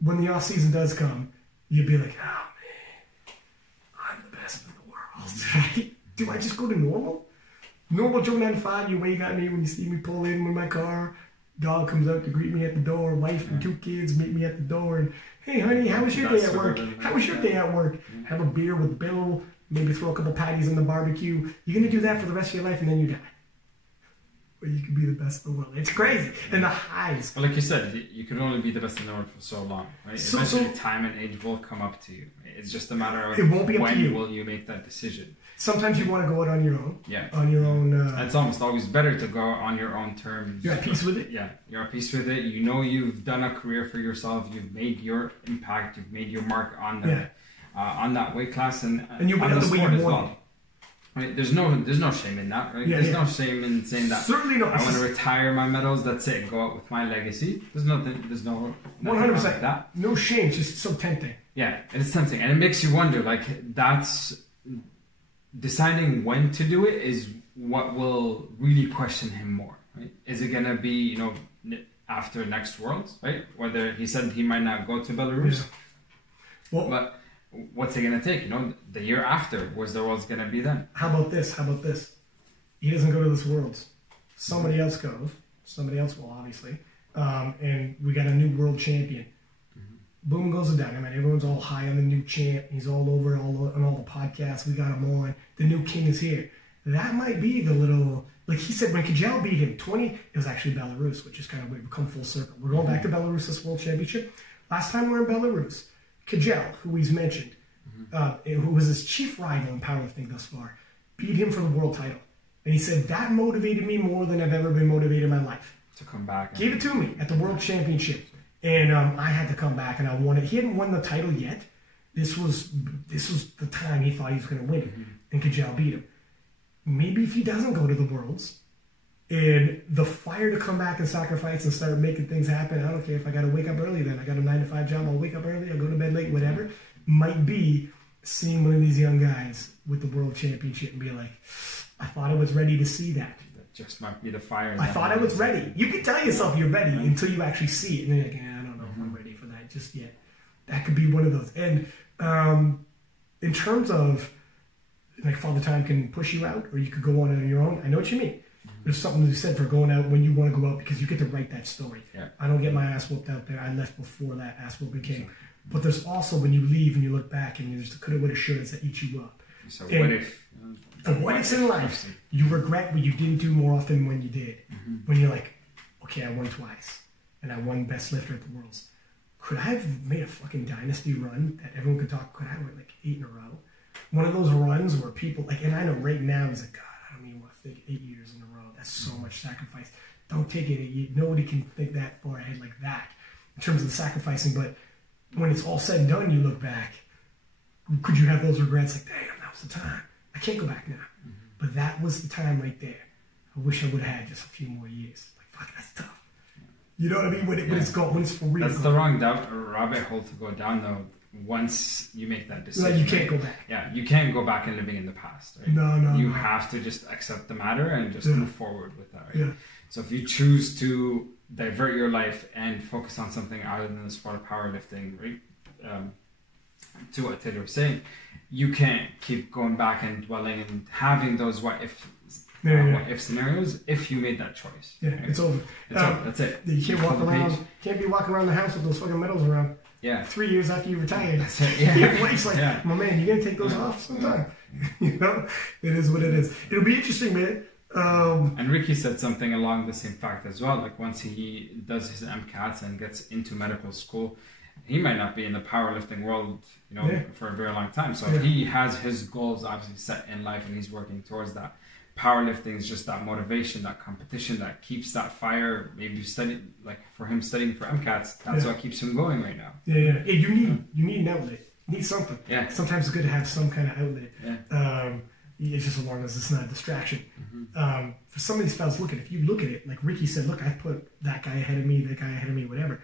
when the off season does come, you'd be like, oh man, I'm the best in the world. Right? Do I just go to normal? Normal Joe 9 to 5, you wave at me when you see me pull in with my car. Dog comes out to greet me at the door. Wife and 2 kids meet me at the door. And hey, honey, how was your day at work? How was your day at work? Have a beer with Bill. Maybe throw a couple patties on the barbecue. You're going to do that for the rest of your life and then you die. Or you can be the best in the world. It's crazy. And the highs. Well, like you said, you can only be the best in the world for so long, right? Eventually, time and age will come up to you. It's just a matter of it won't be up to you. When will you make that decision. Sometimes you want to go out on your own. Yeah. On your own. It's almost always better to go on your own terms. You're at peace with it? Yeah. You're at peace with it. You know you've done a career for yourself. You've made your impact. You've made your mark on that weight class and you went on out the the way sport you as wanted. well. Right? There's no shame in that, right? There's no shame in saying that. Certainly not. I want to retire my medals. That's it. Go out with my legacy. There's no 100% like that. No shame. It's just so tempting. Yeah, and it's tempting, and it makes you wonder. Like that's deciding when to do it is what will really question him more. Right? Is it gonna be after next Worlds, right? Whether he said he might not go to Belarus, but what's it going to take? The year after, where's the World's going to be then? How about this? He doesn't go to this Worlds. Somebody else goes. Somebody else will, obviously. And we got a new world champion. Boom goes the dynamite. Everyone's all high on the new champ. He's all over on all the podcasts. We got him on. The new king is here. That might be the little... Like he said, when Micheal beat him, it was actually Belarus, which is kind of weird. We come full circle. We're going back to Belarus this World Championship. Last time we were in Belarus, Micheal, who he's mentioned, who was his chief rival in powerlifting thus far, beat him for the world title. And he said, that motivated me more than I've ever been motivated in my life. To come back. Gave it to me at the World Championship. And I had to come back and I won it. He hadn't won the title yet. This was the time he thought he was going to win it. And Micheal beat him. Maybe if he doesn't go to the Worlds, and the fire to come back and sacrifice and start making things happen, I don't care if I got to wake up early then. I got a 9 to 5 job, I'll wake up early, I'll go to bed late, whatever. Might be seeing one of these young guys with the World Championship and be like, I thought I was ready to see that. That just might be the fire. I thought I was ready. You can tell yourself you're ready until you actually see it. And then you're like, I don't know if I'm ready for that just yet. That could be one of those. And in terms of, like, Father Time can push you out, or you could go on your own. I know what you mean. There's something to be said for going out when you want to go out because you get to write that story. Yeah. I don't get my ass whooped out there. I left before that ass whooping came. But there's also when you leave and you look back and there's the coulda, woulda, shouldas that eat you up. So and what if? The what ifs in life, you regret what you didn't do more often than when you did. When you're like, okay, I won twice, and I won best lifter at the Worlds. Could I have made a fucking dynasty run that everyone could talk? Could I have went like 8 in a row? One of those runs where people like, and I know right now he's like, God, I don't even want to think 8 years in a row. That's so much sacrifice. Don't take it. Nobody can think that far ahead like that in terms of the sacrificing. But when it's all said and done, you look back. Could you have those regrets? Like, damn, that was the time. I can't go back now. But that was the time right there. I wish I would have had just a few more years. Like, fuck, that's tough. You know what I mean? When it's for real. That's the wrong rabbit hole to go down, though. Once you make that decision, like you can't go back. Yeah, you can't go back and living in the past. Right? No. You have to just accept the matter and just move forward with that. Right? Yeah. So if you choose to divert your life and focus on something other than the sport of powerlifting, right? To what Taylor was saying, you can't keep going back and dwelling and having those what if scenarios if you made that choice. Yeah, right? It's over. It's over. That's it. You can't walk around. Can't be walking around the house with those fucking medals around. Yeah. 3 years after you retired. That's it. Yeah. Your wife's like, my man, you gotta take those off sometime. You know, it is what it is. It'll be interesting, man. And Ricky said something along the same fact as well. Like once he does his MCATs and gets into medical school, he might not be in the powerlifting world, for a very long time. So he has his goals obviously set in life and he's working towards that. Powerlifting is just that motivation, that competition that keeps that fire. Maybe studying for MCATs, that's what keeps him going right now. Yeah. Hey, you need an outlet. You need something. Yeah. Sometimes it's good to have some kind of outlet. Yeah. It's just as long as it's not a distraction. For some of these fellas, if you look at it, like Ricky said, look, I put that guy ahead of me, that guy ahead of me, whatever.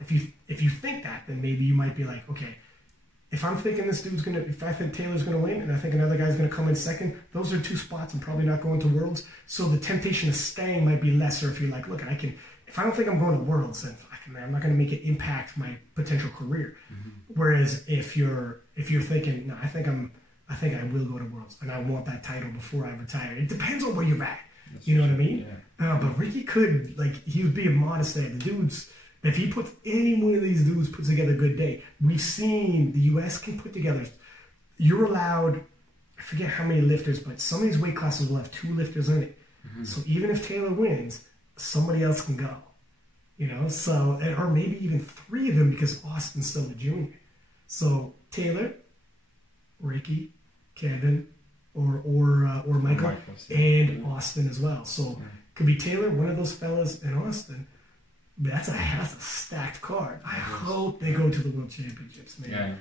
If you think that, then maybe you might be like, okay, if I'm thinking if I think Taylor's gonna win, and I think another guy's gonna come in second, those are 2 spots I'm probably not going to Worlds. So the temptation of staying might be lesser if you're like, look, if I don't think I'm going to Worlds, then I'm not gonna make it impact my potential career. Whereas if you're thinking, no, I think I will go to Worlds, and I want that title before I retire. It depends on where you're at. You know what I mean? Yeah. But Ricky could, he would be modest there. The dudes, if he puts any one of these dudes puts together a good day, we've seen the U.S. can put together. You're allowed, I forget how many lifters, but some of these weight classes will have 2 lifters in it. So even if Taylor wins, somebody else can go. So, or maybe even 3 of them because Austin's still a junior. So Taylor, Ricky, Kevin, or Michael, and Austin as well. So could be Taylor, one of those fellas, and Austin. That's a stacked card. I hope they go to the World Championships, man. Yeah.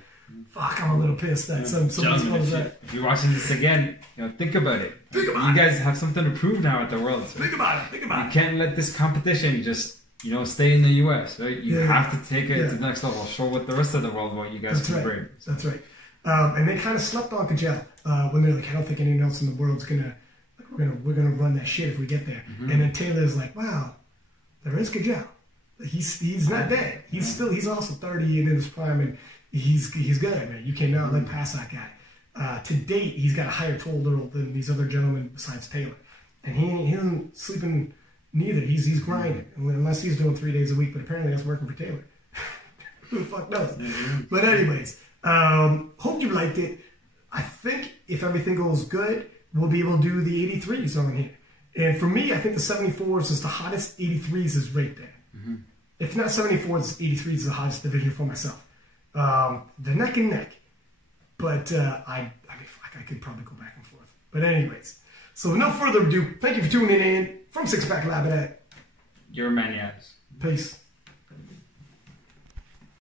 Fuck, I'm a little pissed that some of these fellas if you're watching this again, think about it. You guys have something to prove now at the World. So think about it. You can't let this competition just stay in the US, right? You have to take it to the next level. Show what the rest of the world what you guys can bring. So. That's right. And they kind of slept on Kajal when they're like, I don't think anyone else in the world's gonna we're gonna run that shit if we get there. And then Taylor's like, wow, there is Kajal. He's not dead. He's also 30 and in his prime, and he's good, man. You cannot let pass that guy. To date, he's got a higher total than these other gentlemen besides Taylor, and he isn't sleeping neither. He's grinding unless he's doing 3 days a week. But apparently that's working for Taylor. Who the fuck knows? But anyways, hope you liked it. I think if everything goes good, we'll be able to do the 83s on here. And for me, I think the 74s is the hottest. 83s is right there. If not 74s, 83s is the hottest division for myself. They're neck and neck. But I could probably go back and forth. But anyways, so without further ado, thank you for tuning in from Six Pack Lab. Your man, yes. Peace.